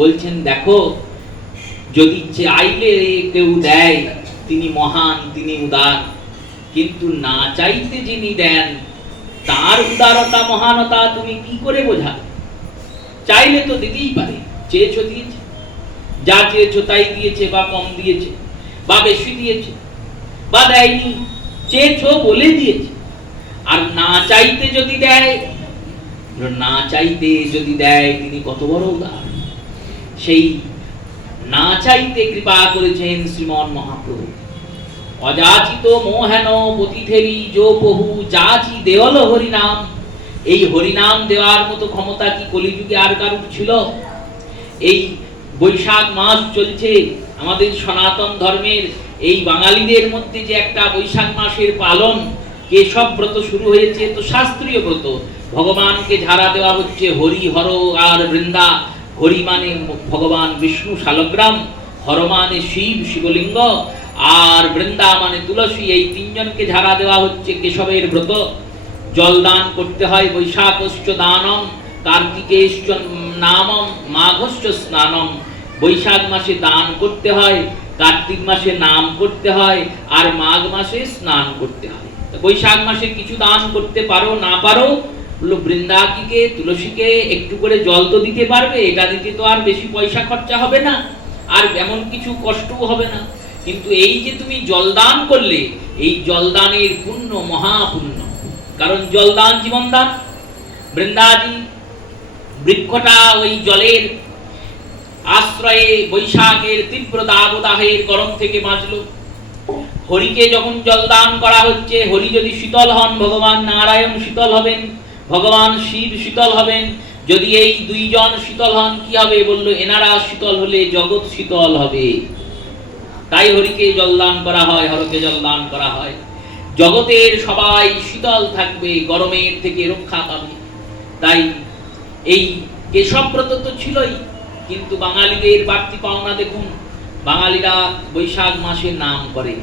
বলছেন দেখো, যদি চাইলে কেউ দেয় তিনি মহান, তিনি উদার, কিন্তু না চাইতে যিনি দেন তার উদারতা মহানতা তুমি কি করে বোঝাবে? চাইলে তো দিতেই পারে, চেয়েছো দিয়েছে, যা চেয়েছো তাই দিয়েছে, বা কম দিয়েছে, বা বেশি দিয়েছে, বা দেয়নি, চেয়েছো বলে দিয়েছে। আর না চাইতে যদি দেয়, না চাইতে যদি দেয় তিনি কত বড় উদার। সেই না চাইতে কৃপা করেছেন শ্রীমন মহাপ্রভু। অযাচিত মোহেন পতিথেরি যো বহু যাচি দেওল হরিনাম। এই হরিনাম দেওয়ার মতো ক্ষমতা কি কলিযুগে আর কারুর ছিল? এই বৈশাখ মাস চলছে, আমাদের সনাতন ধর্মের এই বাঙালিদের মধ্যে যে একটা বৈশাখ মাসের পালন, কেশব ব্রত শুরু হয়েছে, তো শাস্ত্রীয় ব্রত। ভগবানকে ঝাড়া দেওয়া হচ্ছে হরি, হর আর বৃন্দা। হরি মানে ভগবান বিষ্ণু শালগ্রাম, হর মানে শিব শিবলিঙ্গ, আর বৃন্দা মানে তুলসী। এই তিনজনকে ঝাড়া দেওয়া হচ্ছে কেশবের ব্রত। জলদান করতে হয়। বৈশাখশ্চ দানম, কার্তিকেশ্চ নামম, মাঘশ্চ স্নানম। বৈশাখ মাসে দান করতে হয়, কার্তিক মাসে নাম করতে হয়, আর মাঘ মাসে স্নান করতে হয়। বৈশাখ মাসে কিছু দান করতে পারো, না পারো বৃন্দাকিকে তুলসীকে একটু করে জল তো দিতে পারবে, এটা দিতে তো আর বেশি পয়সা খরচা হবে না, আর এমন কিছু কষ্টও হবে না। কিন্তু এই যে তুমি জলদান করলে, এই জলদানের পুণ্য মহাপুণ্য। কারণ জলদান জীবনদান। বৃন্দাজি বৃক্ষটা ওই জলের আশ্রয়ে বৈশাখের তীব্র দাবদাহের গরম থেকে বাঁচল। হরিকে যখন জলদান করা হচ্ছে, হরি যদি শীতল হন, ভগবান নারায়ণ শীতল হবেন, ভগবান শিব শীতল হবেন। যদি এই দুইজন শীতল হন, কি হবে? বলল, এনারা শীতল হলে জগৎ শীতল হবে। তাই হরিকে জলদান করা হয়, হরকে জলদান করা হয়। জগতের সবাই শীতল থাকবে, গরমের থেকে রক্ষা পাবে। তাই এই কেশবব্রত তো ছিলই, কিন্তু বাঙালিদের বাড়তি পাওনা দেখুন, বাঙালিরা বৈশাখ মাসে নাম করে।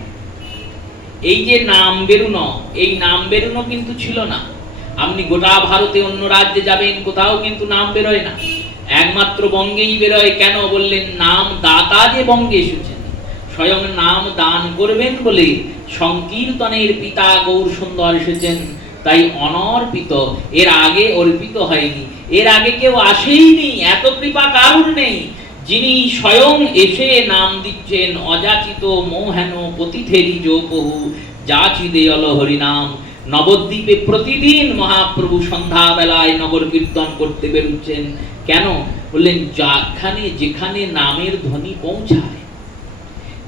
এই যে নাম বেরুনো, এই নাম বেরুনো কিন্তু ছিল না। আপনি গোটা ভারতে অন্য রাজ্যে যাবেন, কোথাও কিন্তু নাম বেরোয় না, একমাত্র বঙ্গেই বেরোয়। কেন বললেন? নাম দাতা যে বঙ্গে এসেছেন, স্বয়ং নাম দান করবেন বলে সংকীর্তনের পিতা গৌর সুন্দর এসেছেন। তাই অনর্পিত, এর আগে অর্পিত হয়নি, এর আগে কেউ আসেইনি। এত কৃপা কারুর নেই যিনি স্বয়ং এসে নাম দিচ্ছেন। অযাচিত মোহেন পতিথেরি যোপহু যাচিদে অল হরিনাম। নবদ্বীপে প্রতিদিন মহাপ্রভু সন্ধ্যা বেলায় নগর কীর্তন করতে বেরুচ্ছেন। কেন? বললেন, যেখানে নামের ধ্বনি পৌঁছায়,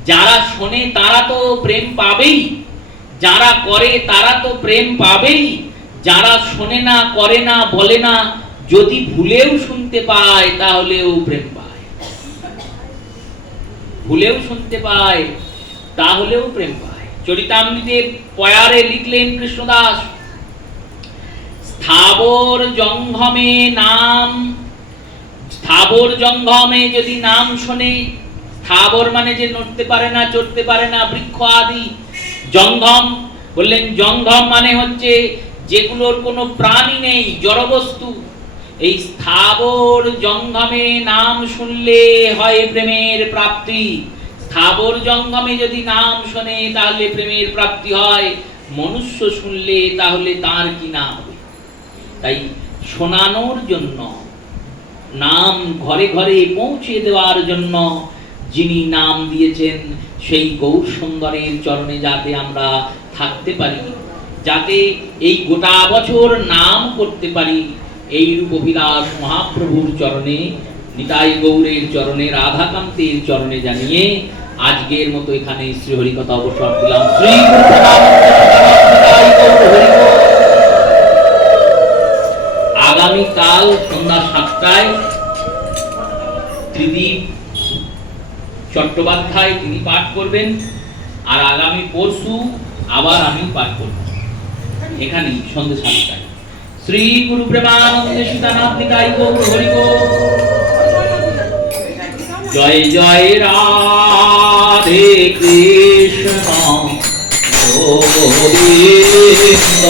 যারা শোনে তারা তো প্রেম পাবেই, যারা করে তারা তো প্রেম পাবেই। যারা শোনে না, করে না, বলে না, যদি ভুলেও শুনতে পায় তাহলেও প্রেম পায়, ভুলেও শুনতে পায় তাহলেও প্রেম পায়। চরিতামৃতে পয়ারে লিখলেন কৃষ্ণদাস, স্থাবর জঙ্গমে নাম, স্থাবর জঙ্গমে যদি নাম শোনে, স্থাবর মানে যে নড়তে পারে না, চড়তে পারে না, বৃক্ষ আদি। জঙ্গম বললেন, জঙ্গম মানে হচ্ছে যেগুলোর কোনো প্রাণী নেই, জড়বস্তু। এই স্থাবর জঙ্গমে নাম শুনলে হয় প্রেমের প্রাপ্তি। স্থাবর জঙ্গমে যদি নাম শোনে তাহলে প্রেমের প্রাপ্তি হয়। মনুষ্য শুনলে তাহলে তার কি না হবে? তাই শোনানোর জন্য, নাম ঘরে ঘরে পৌঁছে দেওয়ার জন্য যিনি নাম দিয়েছেন, সেই গৌর সুন্দরের চরণে যাতে আমরা থাকতে পারি, যাতে এই গোটা বছর নাম করতে পারি, এই রূপ অভিলাষ মহাপ্রভুর চরণে, নিতাই গৌরের চরণে, রাধাকান্তের চরণে জানিয়ে আজকের মতো এখানে শ্রী হরিকথা অবসর দিলাম। শ্রী আগামীকাল সন্ধ্যা 7টায় ত্রিদীপ চট্টোপাধ্যায় তিনি পাঠ করবেন, আর আগামী পরশু আবার আমি পাঠ করব এখানেই সন্ধ্যা 7টায়। শ্রী গুরু প্রেমানন্দে সীতানাথ নিতাই গৌর হরি বল। জয় জয় রাধে কৃষ্ণ গোবিন্দ।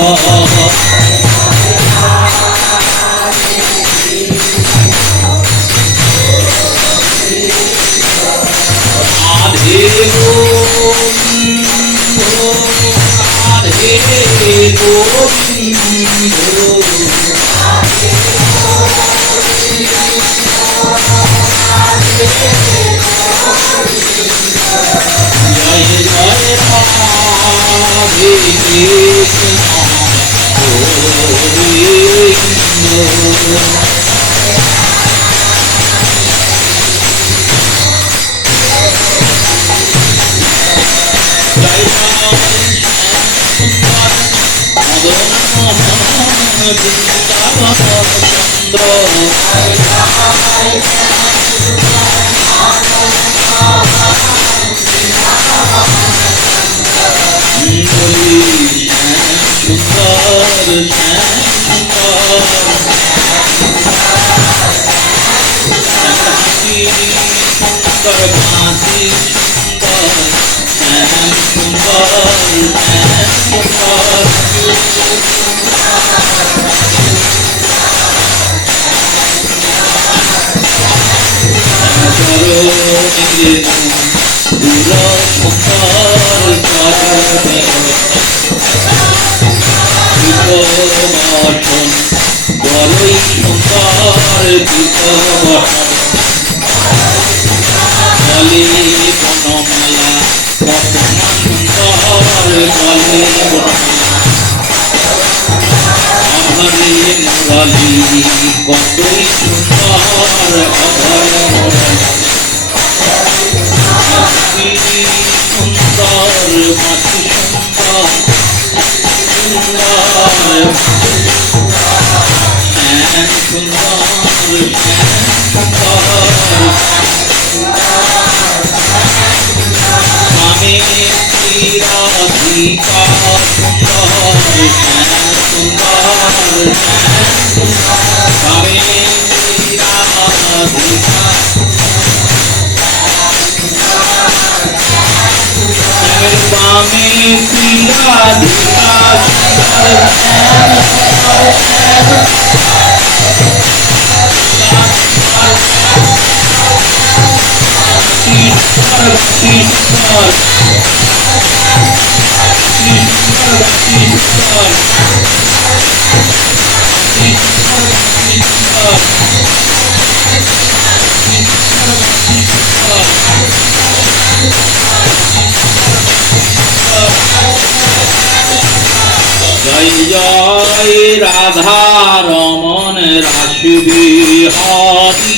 রাধা রমন রাশি বিহারী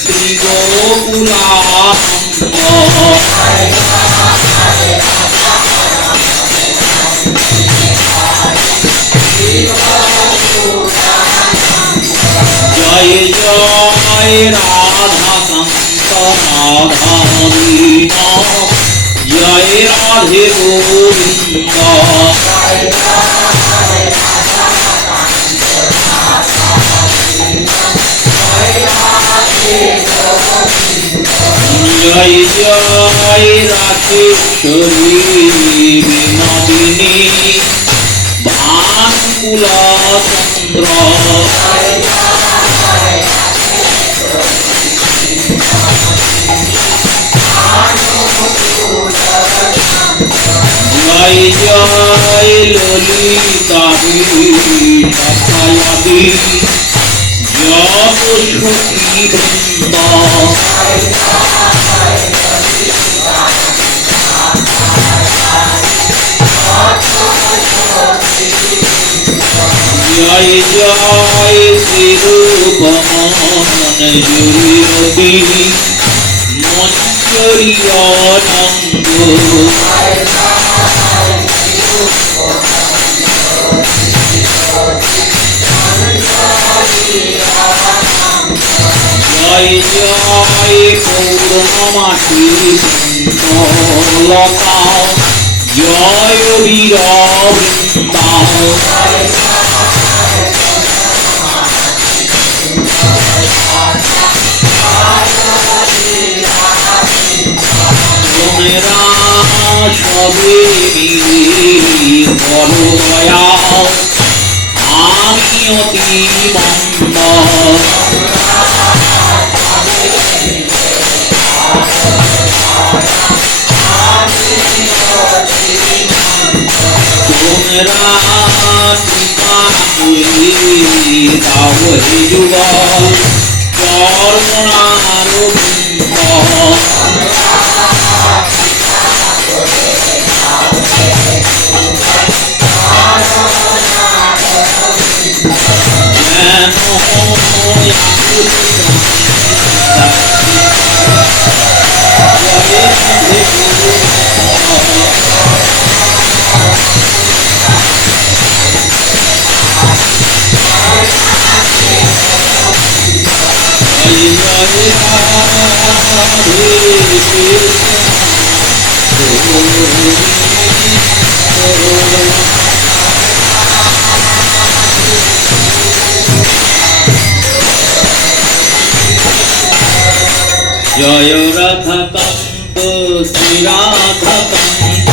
শ্রী গোকুলানন্দ জয় জয় রাধা কান্ত রাধারীণ জয় রাধে গোবিন্দ জয় জয় রাধেশ্বরী বিনোদিনী ভানুকুল চন্দ্র জয় জয় ললিতা সখায়াদি যত সখী বৃন্দ জয় জয় শ্রীরূপ মোহন জুড়ি মঞ্জরিয়ানন্দ জয় জয় পৌর্ণমাসী লতা জয় বীর বৃন্দা তোমরা সবে মিলে বড় দয়া আমি অতি মন্দ তোমরা কৃপা করে দাও হে যুগল চরণার বৃন্দ জয় রাধা কান্ত শ্রী রাধা কান্ত,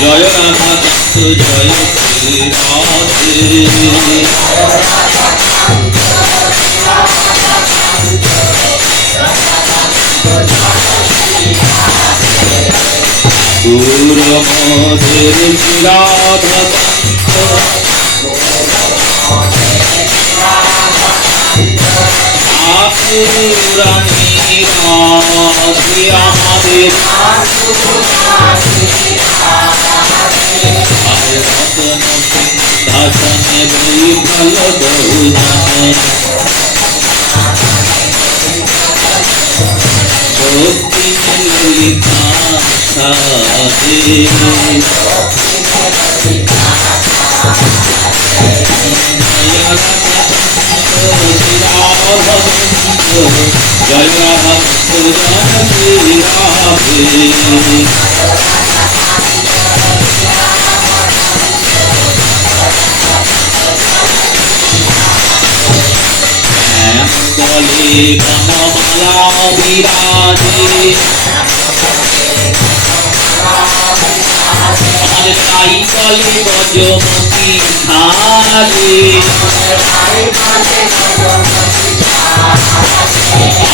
জয় রাধা কান্ত জয় শ্রী রাধে। গুর মধুর শ্রী রাধা কান্ত, ঠাকুরানী রাধে আমাদের, রতন সিংহাসনে বৈঠল বহুজনে, ভক্তি ললিতা সাধে। জয় রাধা শ্রী রাধে। বলে বনমালা বিরাজে, আমাদের তাই বলে গজমতি সাজে,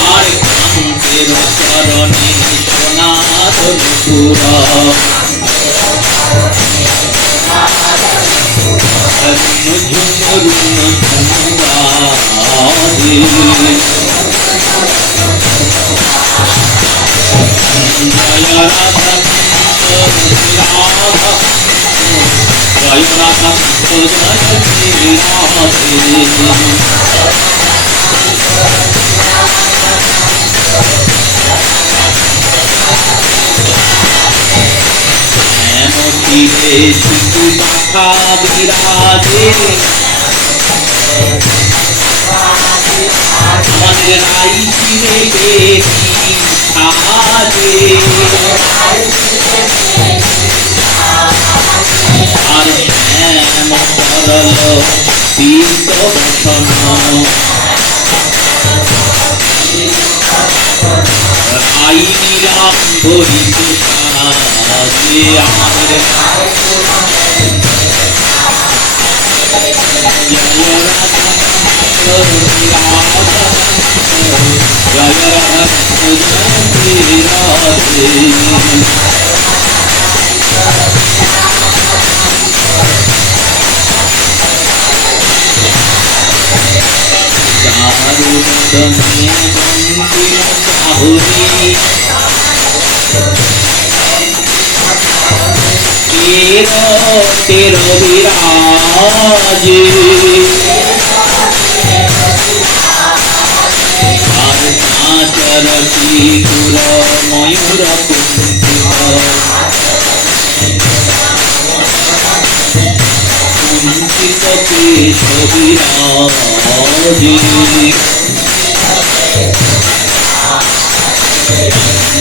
আর কান্তের চরণে সনাতন পুরা, ঝুমরুন ঝুমরাধে। জয় রাধা কান্ত শ্রী রাধা, জয় রাধা কান্ত জয় শ্রী রাধে। মতিরে শিশু পাখা বিরাজে, আমাদের রাইচিরে বেশি সাজে, আর শ্যাম সরল তীর্থ বসন, আই নিলাম ধরিত সাজে আমাদের। জয় রাধা শ্রী রাধা, জয় রাধা শ্রী রাধে। চারুবদনে বন্দিল চাহুরি, তেরো বিরাজে, আর চাঁচর শিশুর ময়ূর কুঞ্চিত কেশ বিরাজে।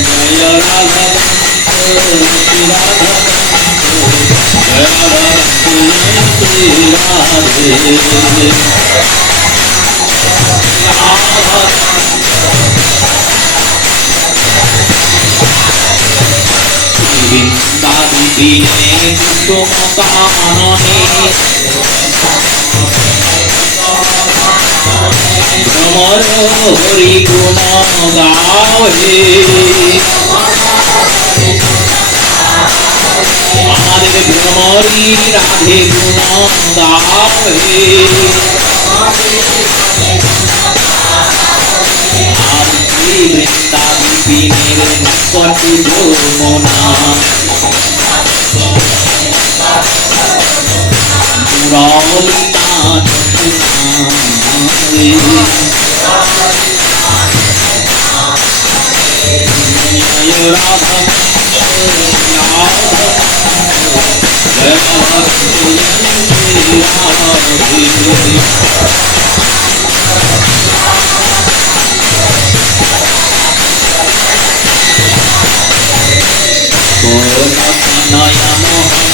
জয় রাধা শ্রী রাধা, জয় রাধা শ্রী রাধে। বৃন্দাবিপিনে কুসুমকাননে, ভ্রমর হরি গুণ গাও হে, আমাদের ভ্রমরী রাধে গুণ গাও হে। আর শ্রী বৃন্দাবিপিনের নিকট যমুনা, মুরলিতা শুনারে। জয় রাধা জয় রাধা শ্রী রাধে। নয়া মোহন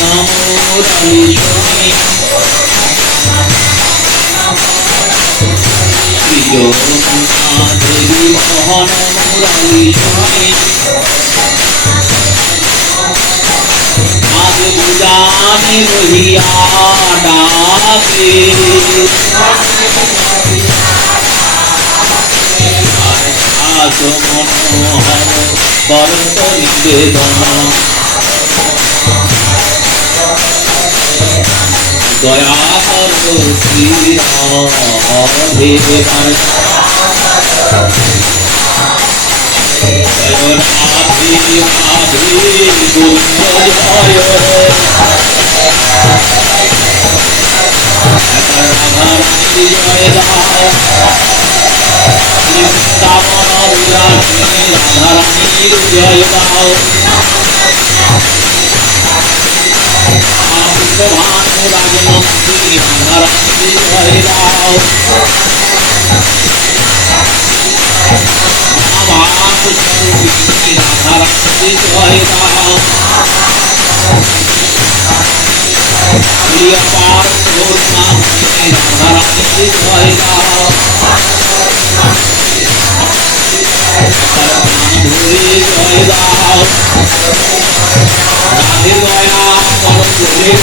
মুরলী শুনি শ্রী যমুনা দেবী মোহন মুরলী শুনি আজ বুঝানে রহিয়া ডাকে আজ মনোহর করত নিবেদন দয়া কর শ্রী রাধে জয় রাধে রাধে গোবিন্দ জয় রাধা রানী জয় দাও বৃন্দাবন বিলাসিনী রাধা রানীর জয় দাও ভানু রাজনন্দিনী রাধা রানীর জয় দাও ভাত স্বরূপিণী রাধা রানীর জয় দাও প্রিয় পার করুণাময়ী রাধা রানীর জয় দাও ধরে জয় দাও রাধে দয়া করো ধরে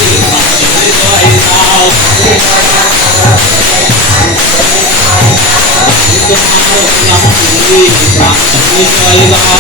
জয় দাও জয় দাও জয় দাও